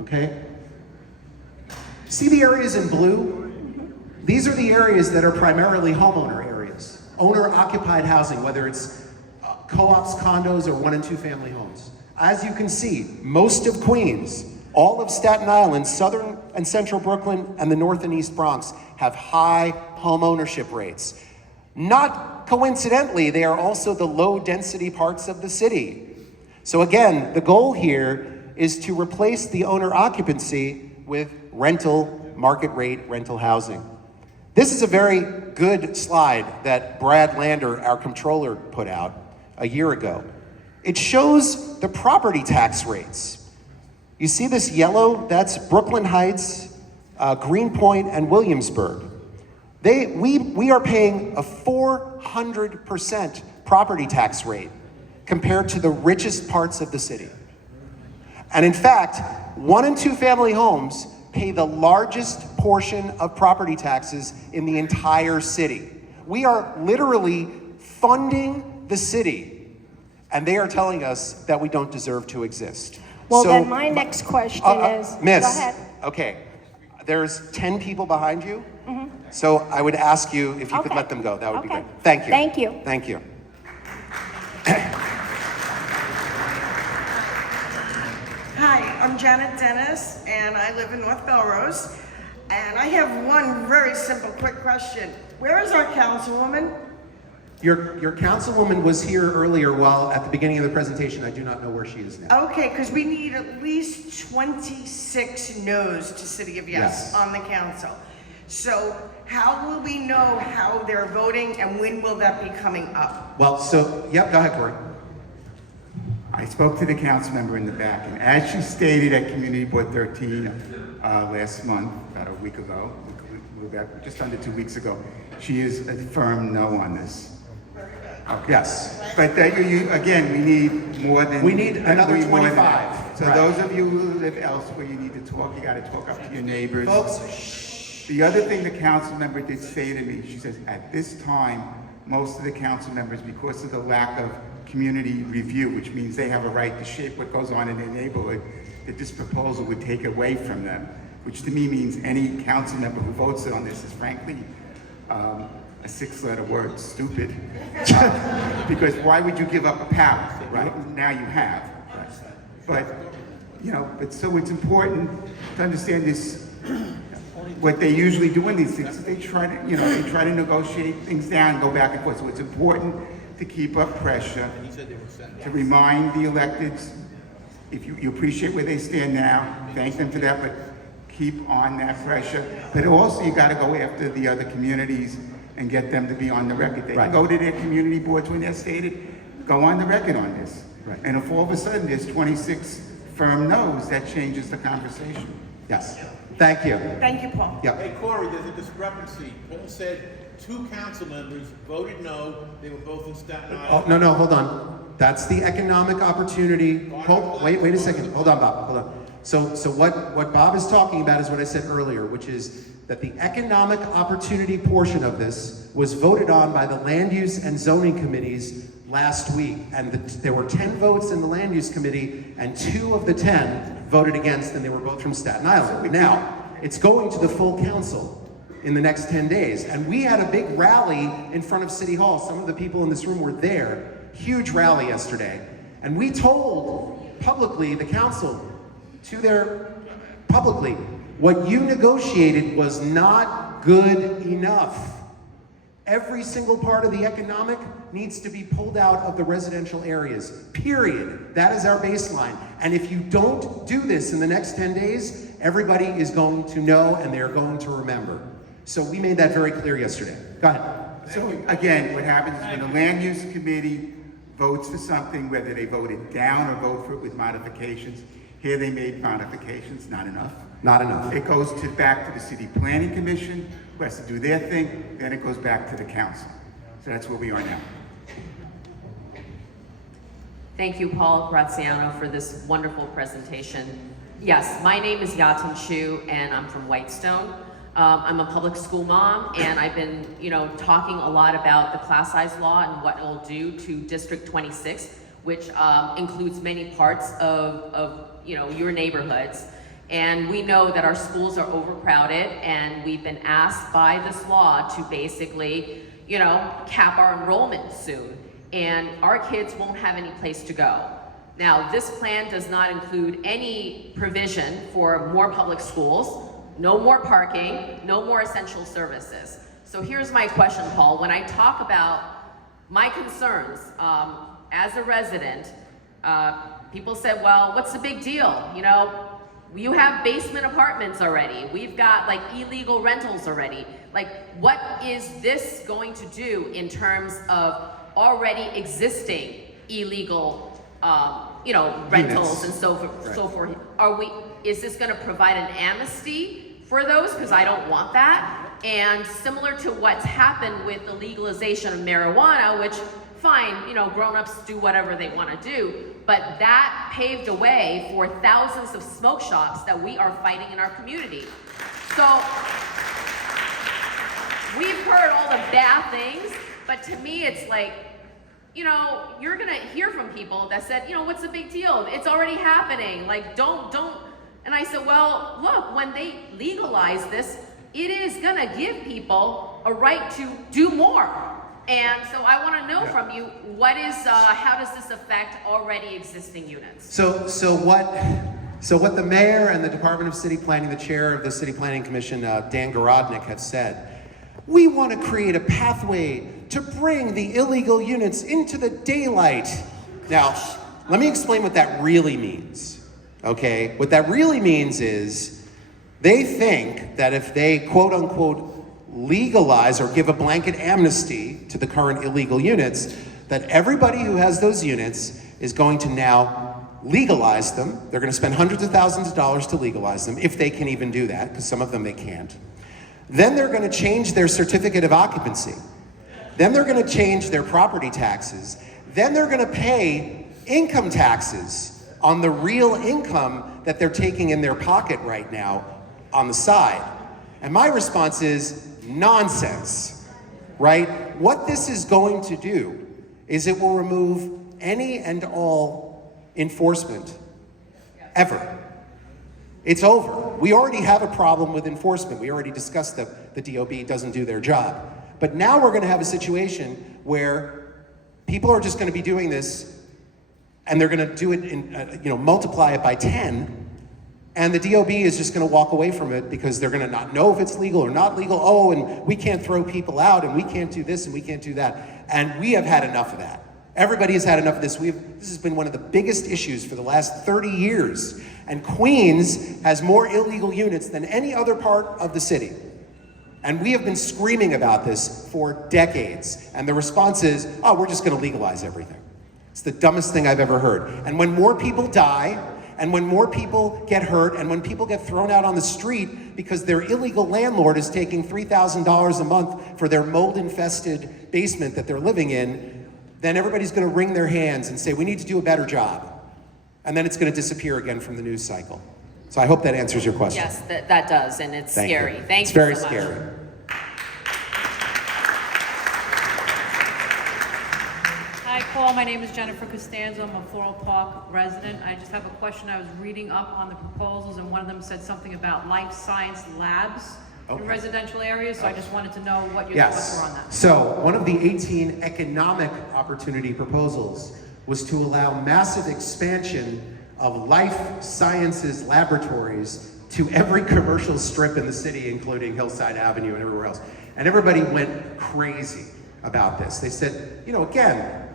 okay? See the areas in blue? These are the areas that are primarily homeowner areas, owner-occupied housing, whether it's co-ops, condos, or 1- and 2-family homes. As you can see, most of Queens, all of Staten Island, southern and central Brooklyn, and the North and East Bronx have high home ownership rates. Not coincidentally, they are also the low-density parts of the city. So again, the goal here is to replace the owner occupancy with market rate rental housing. This is a very good slide that Brad Lander, our controller, put out a year ago. It shows the property tax rates. You see this yellow? That's Brooklyn Heights, Greenpoint, and Williamsburg. We are paying a 400% property tax rate compared to the richest parts of the city. And in fact, 1- and 2-family homes pay the largest portion of property taxes in the entire city. We are literally funding the city, and they are telling us that we don't deserve to exist. Well, So, then my next question is, Miss, go ahead. okay, there's 10 people behind you, so I would ask you if you could Okay. let them go. That would be Okay. great. Thank you. Thank you. Thank you. Hi, I'm Janet Dennis, and I live in North Bellerose. And I have one very simple, quick question. Where is our councilwoman? Your councilwoman was here earlier while at the beginning of the presentation. I do not know where she is now. Okay, because we need at least 26 no's to City of Yes Yes. on the council. So how will we know how they're voting, and when will that be coming up? Well, so, yep, go ahead, Corey. I spoke to the council member in the back, and as she stated at Community Board 13 last month, about a week ago, about just under 2 weeks ago, she is a firm no on this. Okay. Yes. But again, we need more than... We need another we need more than 25. that. So Right. those of you who live elsewhere, you need to talk, you gotta talk up to your neighbors. Folks, The other thing the council member did say to me, she says, at this time, most of the council members, because of the lack of community review, which means they have a right to shape what goes on in their neighborhood, that this proposal would take away from them, which to me means any council member who votes on this is frankly a 6-letter word, stupid. Because why would you give up a power? Right. Now you have. But, but so it's important to understand this. What they usually do in these things is they try to negotiate things down, go back and forth. So it's important to keep up pressure, to remind the electeds, if you appreciate where they stand now, thank them for that, but keep on that pressure. But also you gotta go after the other communities and get them to be on the record. They can go to their community boards when they're stated, go on the record on this. Right. And if all of a sudden there's 26 firm no's, that changes the conversation. Yes. Thank you. Thank you, Paul. Yeah. Hey, Corey, there's a discrepancy. Paul said 2 council members voted no. They were both in Staten Island. Oh, no, hold on. That's the economic opportunity. Wait a second. Hold on, Bob. Hold on. So what Bob is talking about is what I said earlier, which is that the economic opportunity portion of this was voted on by the land use and zoning committees last week. And there were 10 votes in the land use committee, and 2 of the 10 voted against, and they were both from Staten Island. Now, it's going to the full council in the next 10 days. And we had a big rally in front of City Hall. Some of the people in this room were there. Huge rally yesterday. And we told publicly, the council, publicly, what you negotiated was not good enough. Every single part of the economic needs to be pulled out of the residential areas, period. That is our baseline. And if you don't do this in the next 10 days, everybody is going to know and they're going to remember. So we made that very clear yesterday. Go ahead. So again, what happens is when the land use committee votes for something, whether they vote it down or vote for it with modifications, here they made modifications, not enough. Not enough. It goes back to the city planning commission, who has to do their thing, then it goes back to the council. So that's where we are now. Thank you, Paul Graziano, for this wonderful presentation. Yes, my name is Yatin Chu, and I'm from Whitestone. I'm a public school mom, and I've been, talking a lot about the class size law and what it'll do to District 26, which includes many parts of your neighborhoods. And we know that our schools are overcrowded, and we've been asked by this law to basically, cap our enrollment soon. And our kids won't have any place to go. Now, this plan does not include any provision for more public schools, no more parking, no more essential services. So here's my question, Paul. When I talk about my concerns as a resident, people said, well, what's the big deal? You have basement apartments already. We've got illegal rentals already. What is this going to do in terms of already existing illegal, rentals and so forth? Right. So forth. Is this going to provide an amnesty for those? Because I don't want that. And similar to what's happened with the legalization of marijuana, which fine, grown-ups do whatever they want to do, but that paved a way for thousands of smoke shops that we are fighting in our community. So we've heard all the bad things, but to me it's you're gonna hear from people that said, what's the big deal? It's already happening. Don't. And I said, well, look, when they legalize this, it is gonna give people a right to do more. And so I want to know from you, how does this affect already existing units? So what the mayor and the Department of City Planning, the chair of the City Planning Commission, Dan Garodnick, have said, we want to create a pathway to bring the illegal units into the daylight. Now, let me explain what that really means, okay? What that really means is they think that if they, quote unquote, legalize or give a blanket amnesty to the current illegal units, that everybody who has those units is going to now legalize them. They're going to spend hundreds of thousands of dollars to legalize them, if they can even do that, because some of them they can't. Then they're going to change their certificate of occupancy. Then they're going to change their property taxes. Then they're going to pay income taxes on the real income that they're taking in their pocket right now on the side. And my response is nonsense, right? What this is going to do is it will remove any and all enforcement ever. It's over. We already have a problem with enforcement. We already discussed that the DOB doesn't do their job. But now we're going to have a situation where people are just going to be doing this, and they're going to do it in, multiply it by 10, and the DOB is just going to walk away from it because they're going to not know if it's legal or not legal. Oh, and we can't throw people out, and we can't do this, and we can't do that. And we have had enough of that. Everybody has had enough of this. This has been one of the biggest issues for the last 30 years. And Queens has more illegal units than any other part of the city. And we have been screaming about this for decades. And the response is, oh, we're just going to legalize everything. It's the dumbest thing I've ever heard. And when more people die, and when more people get hurt, and when people get thrown out on the street because their illegal landlord is taking $3,000 a month for their mold-infested basement that they're living in, then everybody's going to wring their hands and say, we need to do a better job. And then it's going to disappear again from the news cycle. So I hope that answers your question. Yes, that does, and it's scary. Thank you It's very so much. scary. Hi, Paul. My name is Jennifer Costanzo. I'm a Floral Park resident. I just have a question. I was reading up on the proposals, and one of them said something about life science labs in residential areas. So I just wanted to know what your thoughts were on that. So one of the 18 economic opportunity proposals was to allow massive expansion of life sciences laboratories to every commercial strip in the city, including Hillside Avenue and everywhere else. And everybody went crazy about this. They said, again,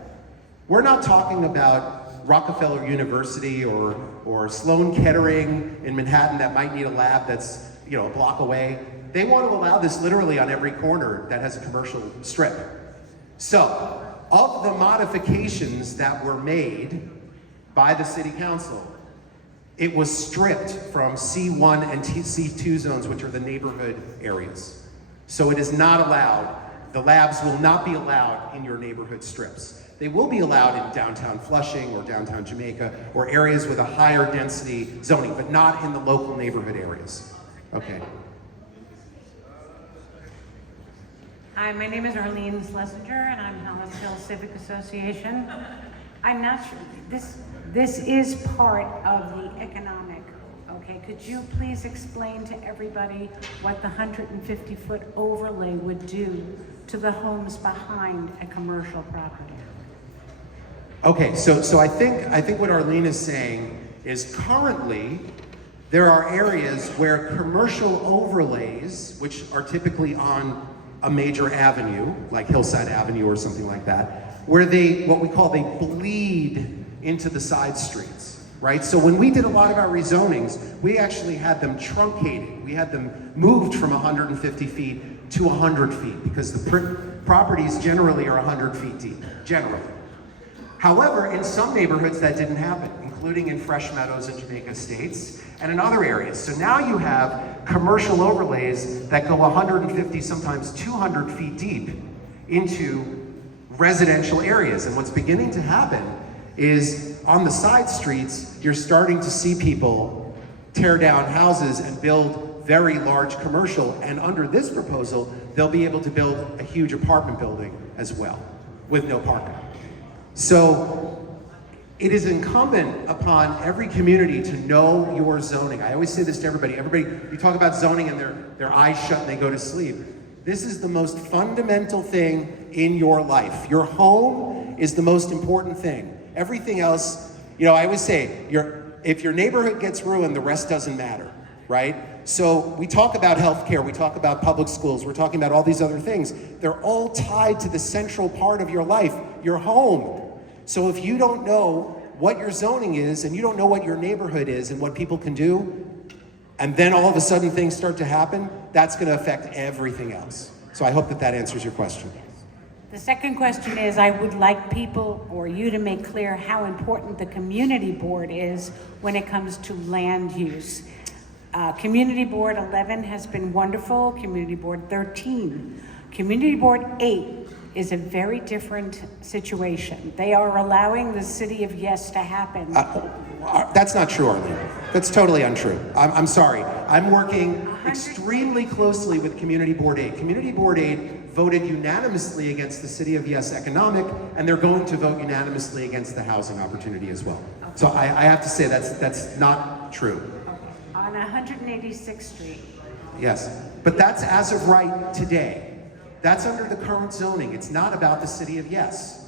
we're not talking about Rockefeller University or Sloan Kettering in Manhattan that might need a lab that's a block away. They want to allow this literally on every corner that has a commercial strip. So, of the modifications that were made by the city council, it was stripped from C1 and C2 zones, which are the neighborhood areas. So it is not allowed. The labs will not be allowed in your neighborhood strips. They will be allowed in downtown Flushing or downtown Jamaica or areas with a higher density zoning, but not in the local neighborhood areas. Okay. Hi, my name is Arlene Schlesinger, and I'm Hollis Hill Civic Association. I'm not sure, this is part of the economic, okay? Could you please explain to everybody what the 150-foot overlay would do to the homes behind a commercial property? Okay, so I think what Arlene is saying is currently there are areas where commercial overlays, which are typically on a major avenue, like Hillside Avenue or something like that, where they bleed into the side streets, right? So when we did a lot of our rezonings, we actually had them truncated. We had them moved from 150 feet to 100 feet because the properties generally are 100 feet deep, generally. However, in some neighborhoods that didn't happen, including in Fresh Meadows and Jamaica Estates and in other areas. So now you have commercial overlays that go 150, sometimes 200 feet deep into residential areas. And what's beginning to happen is on the side streets, you're starting to see people tear down houses and build very large commercial. And under this proposal, they'll be able to build a huge apartment building as well with no parking. So it is incumbent upon every community to know your zoning. I always say this to everybody. You talk about zoning and their eyes shut and they go to sleep. This is the most fundamental thing in your life. Your home is the most important thing. Everything else, I always say, if your neighborhood gets ruined, the rest doesn't matter, right? So we talk about healthcare, we talk about public schools, we're talking about all these other things. They're all tied to the central part of your life, your home. So if you don't know what your zoning is, and you don't know what your neighborhood is and what people can do, and then all of a sudden things start to happen, that's gonna affect everything else. So I hope that answers your question. The second question is, I would like people or you to make clear how important the community board is when it comes to land use. Community Board 11 has been wonderful, Community Board 13. Community Board 8 is a very different situation. They are allowing the city of Yes to happen. That's not true, Arlene. That's totally untrue. I'm sorry. I'm working extremely closely with Community Board 8. Community Board 8 voted unanimously against the City of Yes economic, and they're going to vote unanimously against the housing opportunity as well. Okay. So I have to say that's not true. Okay. On 186th Street. Yes, but that's as of right today. That's under the current zoning. It's not about the city of Yes.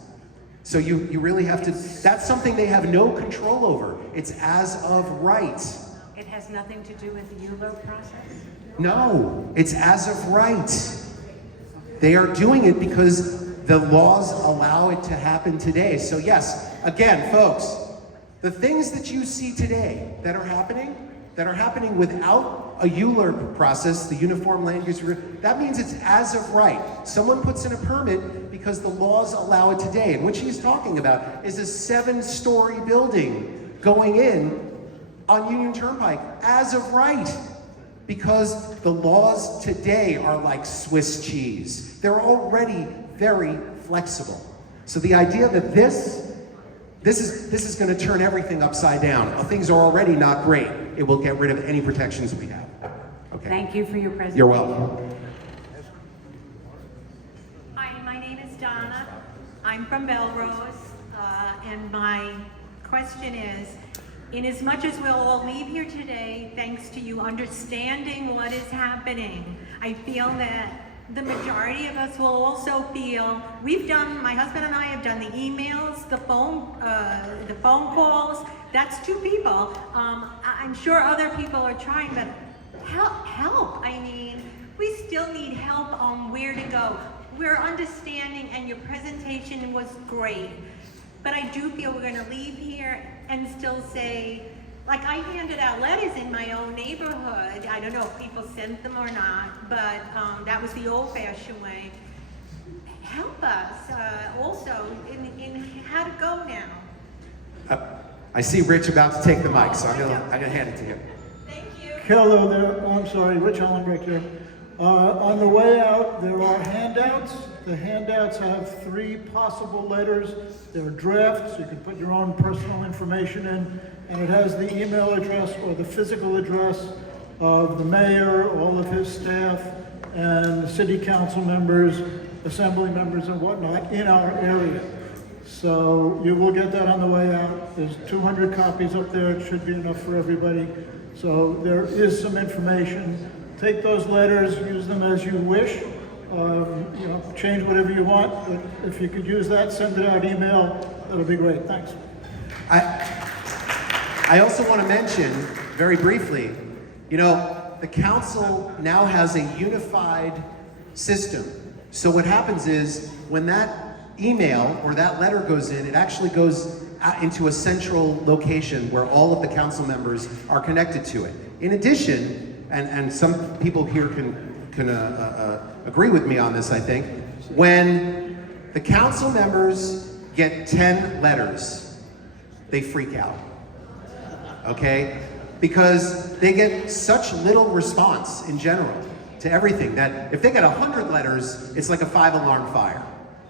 So you really have to, that's something they have no control over. It's as of right. It has nothing to do with the ULO process? No, it's as of right. They are doing it because the laws allow it to happen today. So yes, again, folks, the things that you see today that are happening without a ULURP process, the Uniform Land Use, that means it's as of right. Someone puts in a permit because the laws allow it today. And what she's talking about is a 7-story building going in on Union Turnpike as of right. Because the laws today are like Swiss cheese. They're already very flexible. So the idea that this is going to turn everything upside down. Things are already not great. It will get rid of any protections we have. Okay. Thank you for your presentation. You're welcome. Hi, my name is Donna. I'm from Bellerose, and my question is, inasmuch as we'll all leave here today, thanks to you understanding what is happening, I feel that the majority of us will also feel, my husband and I have done the emails, the phone calls, that's 2 people. I'm sure other people are trying, but help. I mean, we still need help on where to go. We're understanding, and your presentation was great. But I do feel we're gonna leave here and still say, like I handed out letters in my own neighborhood. I don't know if people sent them or not, but that was the old-fashioned way. Help us also in how to go now. I see Rich about to take the mic, so I'm gonna hand it to him. Thank you. Hello there, I'm sorry, Rich Ellenbrick here. On the way out, there are handouts. The handouts have 3 possible letters. They're drafts, you can put your own personal information in, and it has the email address or the physical address of the mayor, all of his staff, and the city council members, assembly members and whatnot in our area. So you will get that on the way out. There's 200 copies up there, it should be enough for everybody. So there is some information. Take those letters, use them as you wish. Change whatever you want. But if you could use that, send it out email. That'll be great. Thanks. I also want to mention, very briefly, the council now has a unified system. So what happens is, when that email or that letter goes in, it actually goes into a central location where all of the council members are connected to it. In addition, and some people here can agree with me on this, I think, when the council members get 10 letters, they freak out, okay? Because they get such little response in general to everything that if they get 100 letters, it's like a 5-alarm fire.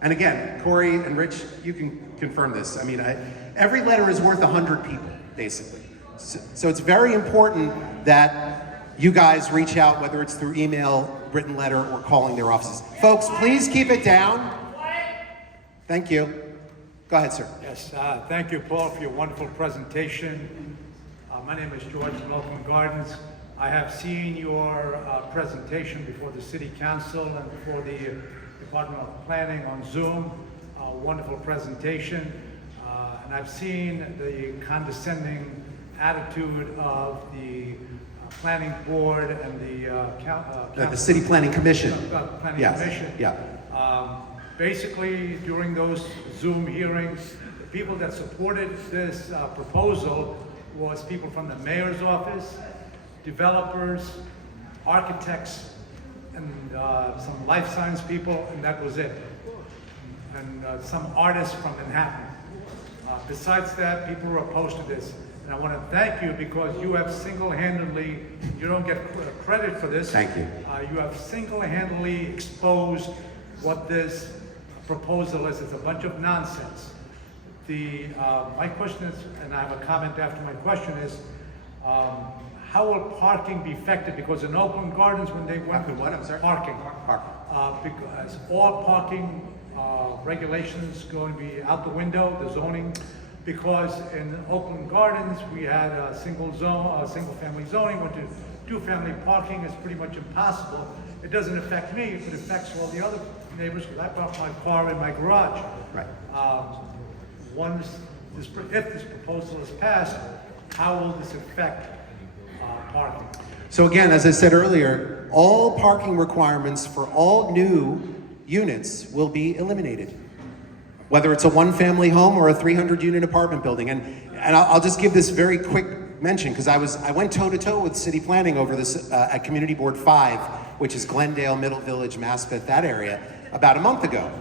And again, Corey and Rich, you can confirm this. I mean, every letter is worth 100 people, basically. So it's very important that you guys reach out, whether it's through email, written letter, or calling their offices. Folks, please keep it down. Thank you. Go ahead, sir. Yes, thank you, Paul, for your wonderful presentation. My name is George from Oakland Gardens. I have seen your presentation before the City Council and before the Department of Planning on Zoom. Wonderful presentation. And I've seen the condescending attitude of the Planning Board and the City Planning Commission. Commission. Yeah. Basically, during those Zoom hearings, the people that supported this proposal was people from the mayor's office, developers, architects, and some life science people, and that was it. And some artists from Manhattan. Besides that, people were opposed to this. And I want to thank you because you have single-handedly, you don't get credit for this. Thank you. You have single-handedly exposed what this proposal is. It's a bunch of nonsense. My question is, and I have a comment after my question is, how will parking be affected? Because in Oakland Gardens, when they went to parking, because all parking regulations going to be out the window, the zoning, because in Oakland Gardens we had a single family zoning, went to two-family parking is pretty much impossible. It doesn't affect me, but it affects all the other neighbors, because I park my car in my garage. Right. If this proposal is passed, how will this affect parking? So again, as I said earlier, all parking requirements for all new units will be eliminated. Whether it's a one-family home or a 300-unit apartment building. And I'll just give this very quick mention, because I went toe-to-toe with city planning over this at Community Board 5, which is Glendale, Middle Village, Maspeth, that area, about a month ago.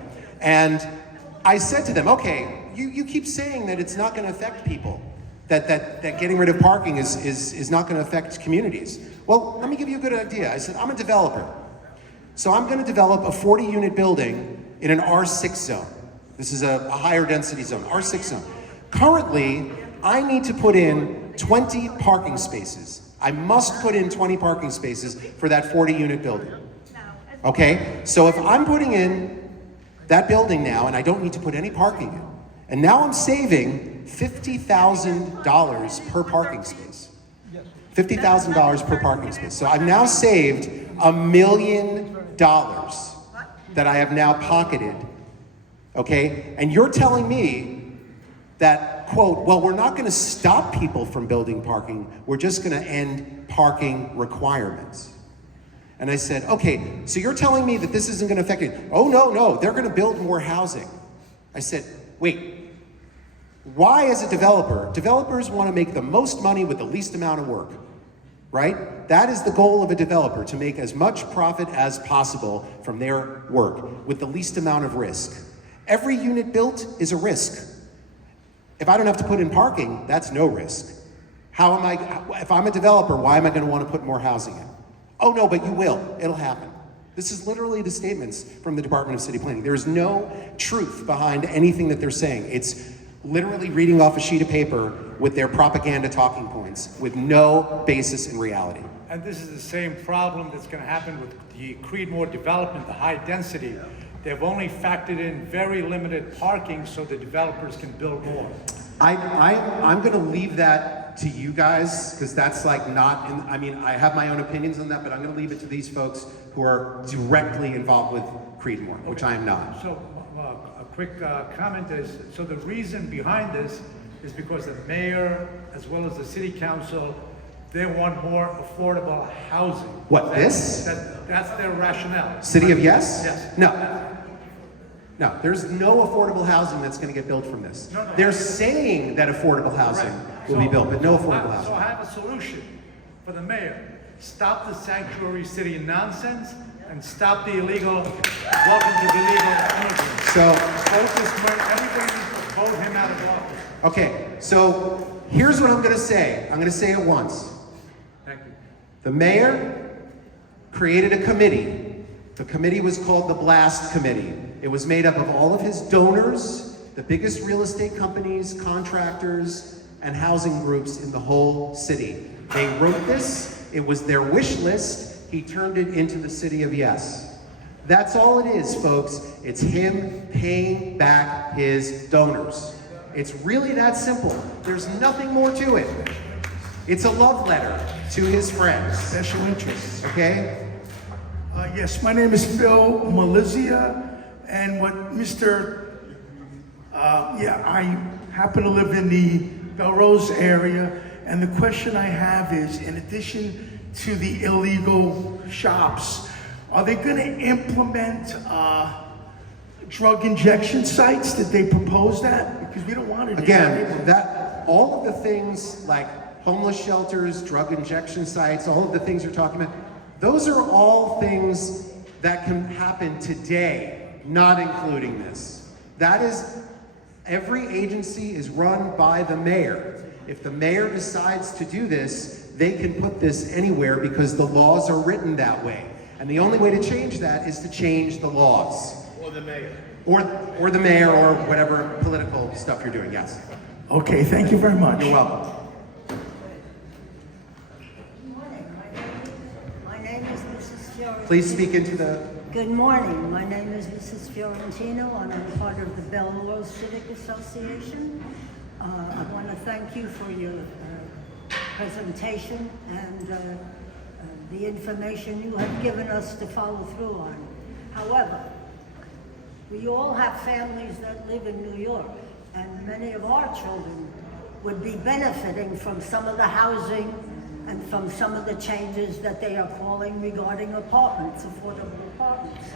And I said to them, okay, you keep saying that it's not gonna affect people, that getting rid of parking is not gonna affect communities. Well, let me give you a good idea. I said, I'm a developer. So I'm gonna develop a 40-unit building in an R6 zone. This is a higher density zone, R6 zone. Currently, I need to put in 20 parking spaces. I must put in 20 parking spaces for that 40-unit building. Okay, so if I'm putting in that building now and I don't need to put any parking in, and now I'm saving $50,000 per parking space. $50,000 per parking space. So I've now saved $1 million that I have now pocketed, okay? And you're telling me that, quote, well, we're not gonna stop people from building parking, we're just gonna end parking requirements. And I said, okay, so you're telling me that this isn't gonna affect it? Oh, no, they're gonna build more housing. I said, wait, why as a developer, developers wanna make the most money with the least amount of work, right? That is the goal of a developer, to make as much profit as possible from their work with the least amount of risk. Every unit built is a risk. If I don't have to put in parking, that's no risk. If I'm a developer, why am I gonna wanna put more housing in? Oh no, but you will, it'll happen. This is literally the statements from the Department of City Planning. There is no truth behind anything that they're saying. It's literally reading off a sheet of paper with their propaganda talking points with no basis in reality. And this is the same problem that's going to happen with the Creedmoor development, the high density. They've only factored in very limited parking so the developers can build more. I'm going to leave that to you guys, because that's like not, I have my own opinions on that, but I'm going to leave it to these folks who are directly involved with Creedmoor, which I am not. So a quick comment is, so the reason behind this is because the mayor, as well as the city council, they want more affordable housing. What, this? That's their rationale. City of Yes? Yes. No, there's no affordable housing that's going to get built from this. No. They're saying that affordable housing will be built, but no affordable housing. So I have a solution for the mayor. Stop the sanctuary city nonsense and stop the illegal, welcome to the legal immigrants. So, everything needs to vote him out of office. Okay, so here's what I'm going to say. I'm going to say it once. Thank you. The mayor created a committee. The committee was called the Blast Committee. It was made up of all of his donors, the biggest real estate companies, contractors, and housing groups in the whole city. They wrote this. It was their wish list. He turned it into the City of Yes. That's all it is, folks. It's him paying back his donors. It's really that simple. There's nothing more to it. It's a love letter to his friends. Special interests. Okay? Yes, my name is Phil Malizia, and what I happen to live in the Bellerose area, and the question I have is, in addition to the illegal shops, are they going to implement drug injection sites? Did they propose that? Because we don't want it. Again, all of the things like homeless shelters, drug injection sites, all of the things you're talking about, those are all things that can happen today, not including this. That is, every agency is run by the mayor. If the mayor decides to do this, they can put this anywhere because the laws are written that way. And the only way to change that is to change the laws. Or the mayor. Or the mayor, or whatever political stuff you're doing, yes. Okay, thank you very much. You're welcome. My name is Mrs. Fiorentino. Please speak into the... Good morning. My name is Mrs. Fiorentino, and I'm part of the Bellerose Civic Association. I want to thank you for your presentation and the information you have given us to follow through on. However, we all have families that live in New York, and many of our children would be benefiting from some of the housing and from some of the changes that they are calling regarding apartments, affordable apartments.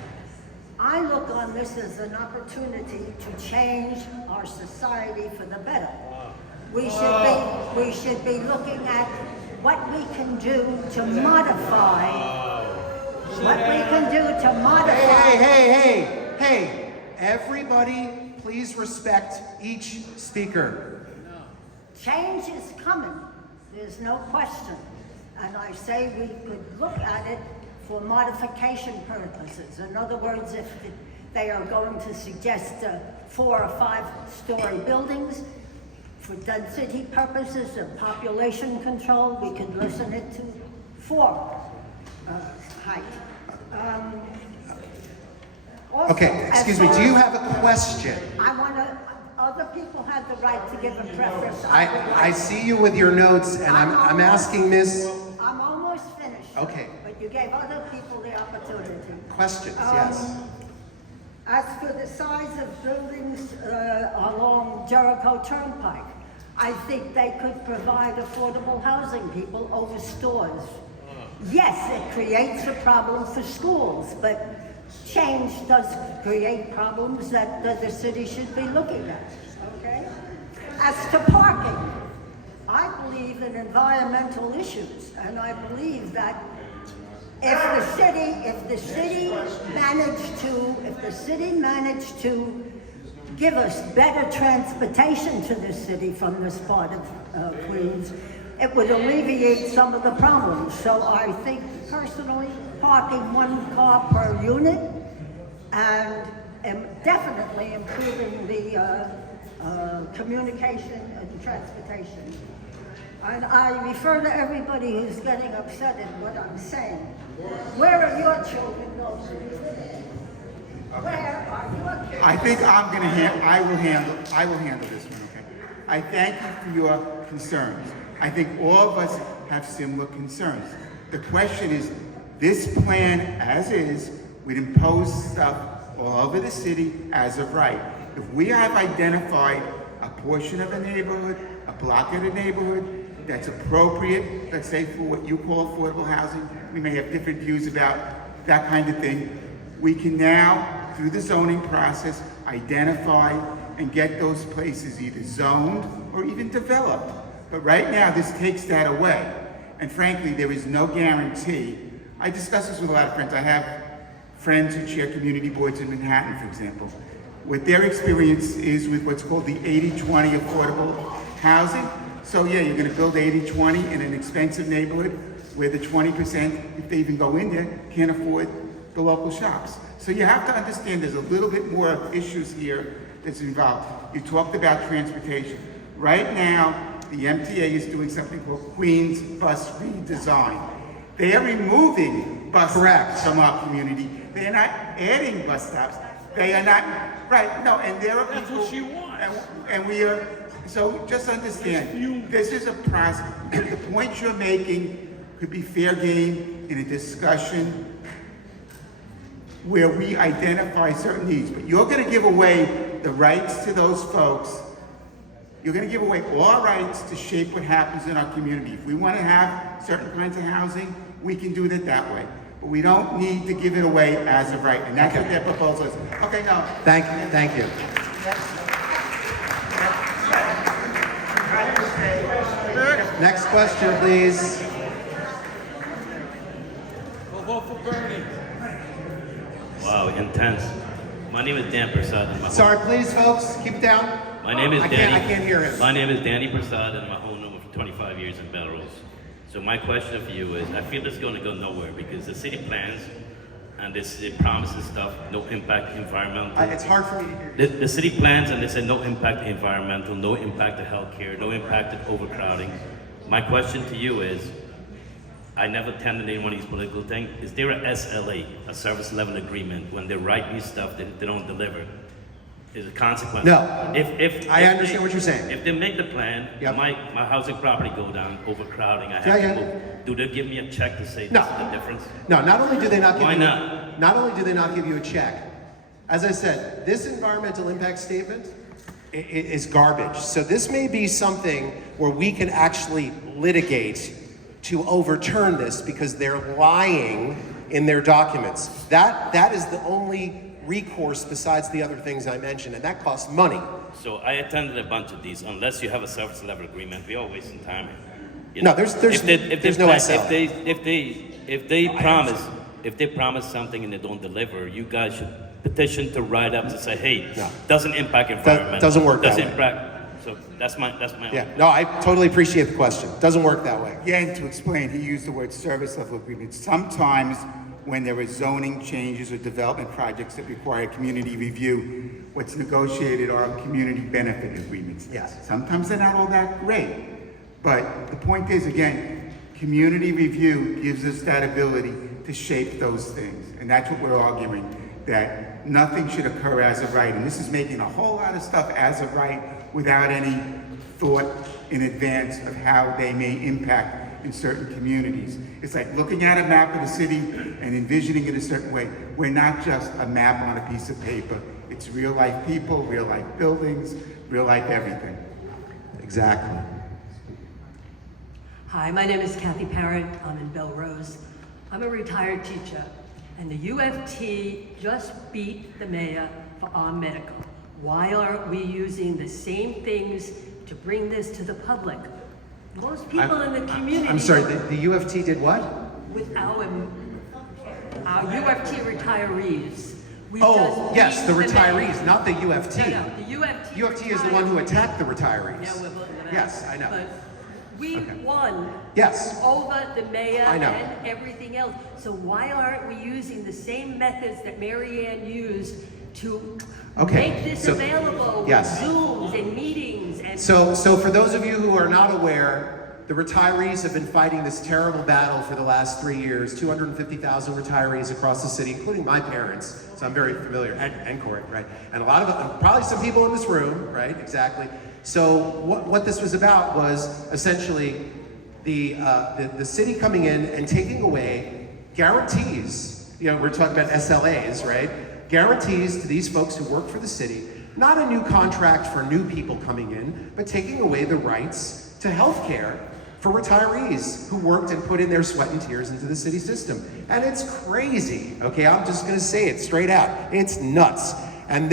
I look on this as an opportunity to change our society for the better. We should be looking at what we can do to modify. What we can do to modify. Hey, everybody, please respect each speaker. Change is coming, there's no question. And I say we could look at it for modification purposes. In other words, if they are going to suggest 4 or 5 story buildings, for density purposes and population control, we can listen it to 4 height. Also, Okay, excuse me, do you have a question? I want to, other people have the right to give a preference. I see you with your notes, and I'm asking Miss... I'm almost finished. Okay. But you gave other people the opportunity. Questions, yes. As for the size of buildings along Jericho Turnpike, I think they could provide affordable housing people over stores. Yes, it creates a problem for schools, but change does create problems that the city should be looking at, okay? As to parking, I believe in environmental issues, and I believe that if the city managed to give us better transportation to the city from this part of Queens, it would alleviate some of the problems. So I think personally, parking 1 car per unit and definitely improving the communication and transportation. And I refer to everybody who's getting upset at what I'm saying. Where are your children going to be living? Where are your kids? I think I will handle this one, okay? I thank you for your concerns. I think all of us have similar concerns. The question is, this plan as is would impose stuff all over the city as of right. If we have identified a portion of a neighborhood, a block of a neighborhood, that's appropriate, let's say for what you call affordable housing, we may have different views about that kind of thing. We can now, through the zoning process, identify and get those places either zoned or even developed. But right now, this takes that away. And frankly, there is no guarantee. I discuss this with a lot of friends. I have friends who chair community boards in Manhattan, for example. What their experience is with what's called the 80-20 affordable housing. So yeah, you're gonna build 80-20 in an expensive neighborhood where the 20%, if they even go in there, can't afford the local shops. So you have to understand there's a little bit more issues here that's involved. You talked about transportation. Right now, the MTA is doing something called Queens Bus Redesign. They are removing bus stops from our community. They are not adding bus stops. They are not, right, no, and there are people. That's what she wants. And we are, so just understand, this is a process. The point you're making could be fair game in a discussion where we identify certain needs, but you're gonna give away the rights to those folks. You're gonna give away all rights to shape what happens in our community. If we wanna have certain kinds of housing, we can do it that way. But we don't need to give it away as of right, and that's what their proposal is. Okay, no. Thank you. Next question, please. We'll vote for Bernie. Wow, intense. My name is Dan Prasad. Sorry, please, folks, keep it down. My name is Danny. I can't hear him. My name is Danny Prasad, and my home number for 25 years in Bellerose. So my question for you is, I feel this is going to go nowhere because the city plans and it promises stuff, no impact environmental. It's hard for me to hear. The city plans and they say no impact environmental, no impact to healthcare, no impact to overcrowding. My question to you is, I never attended any one of these political things. Is there a SLA, a service level agreement, when they write me stuff that they don't deliver? Is a consequence. No. If I understand what you're saying. If they make the plan, Yep. my housing property go down, overcrowding, I have Yeah, to yeah. move. Do they give me a check to say No. this is the difference? No, not only do they not give Why you, not? not only do they not give you a check, as I said, this environmental impact statement is garbage. So this may be something where we can actually litigate to overturn this because they're lying in their documents. That is the only recourse besides the other things I mentioned, and that costs money. So I attended a bunch of these. Unless you have a service level agreement, we are wasting time. You No, know, there's if no plan- SL. If they promise something and they don't deliver, you guys should petition to write up to say, hey, No. doesn't impact environment. doesn't work that Doesn't way. impact. So that's my. Yeah, no, I totally appreciate the question. Doesn't work that way. Yeah, and to explain, he used the word service level agreement. Sometimes when there are zoning changes or development projects that require community review, what's negotiated are community benefit agreements. Yes. Sometimes they're not all that great, but the point is, again, community review gives us that ability to shape those things. And that's what we're arguing, that nothing should occur as of right. And this is making a whole lot of stuff as of right without any thought in advance of how they may impact in certain communities. It's like looking at a map of the city and envisioning it a certain way. We're not just a map on a piece of paper. It's real life people, real life buildings, real life everything. Exactly. Hi, my name is Kathy Parrott. I'm in Bellerose. I'm a retired teacher, and the UFT just beat the mayor for our medical. Why aren't we using the same things to bring this to the public? Most people in the community. I'm sorry, the UFT did what? With our UFT retirees. We Oh, just yes, beat the mayor. retirees, not the UFT. No, the UFT. UFT is the one who attacked the retirees. Yeah, we're looking at that. Yes, I know. But we won. Yes. Over the mayor I know. and everything else. So why aren't we using the same methods that Mary Ann used to Okay, make this so- available? yes. With Zooms and meetings and. So for those of you who are not aware, the retirees have been fighting this terrible battle for the last 3 years. 250,000 retirees across the city, including my parents. So I'm very familiar, and Corey, right? And a lot of probably some people in this room, right? Exactly. So what this was about was essentially the city coming in and taking away guarantees. You know, we're talking about SLAs, right? Guarantees to these folks who work for the city, not a new contract for new people coming in, but taking away the rights to health care for retirees who worked and put in their sweat and tears into the city system. And it's crazy, okay? I'm just gonna say it straight out. It's nuts. And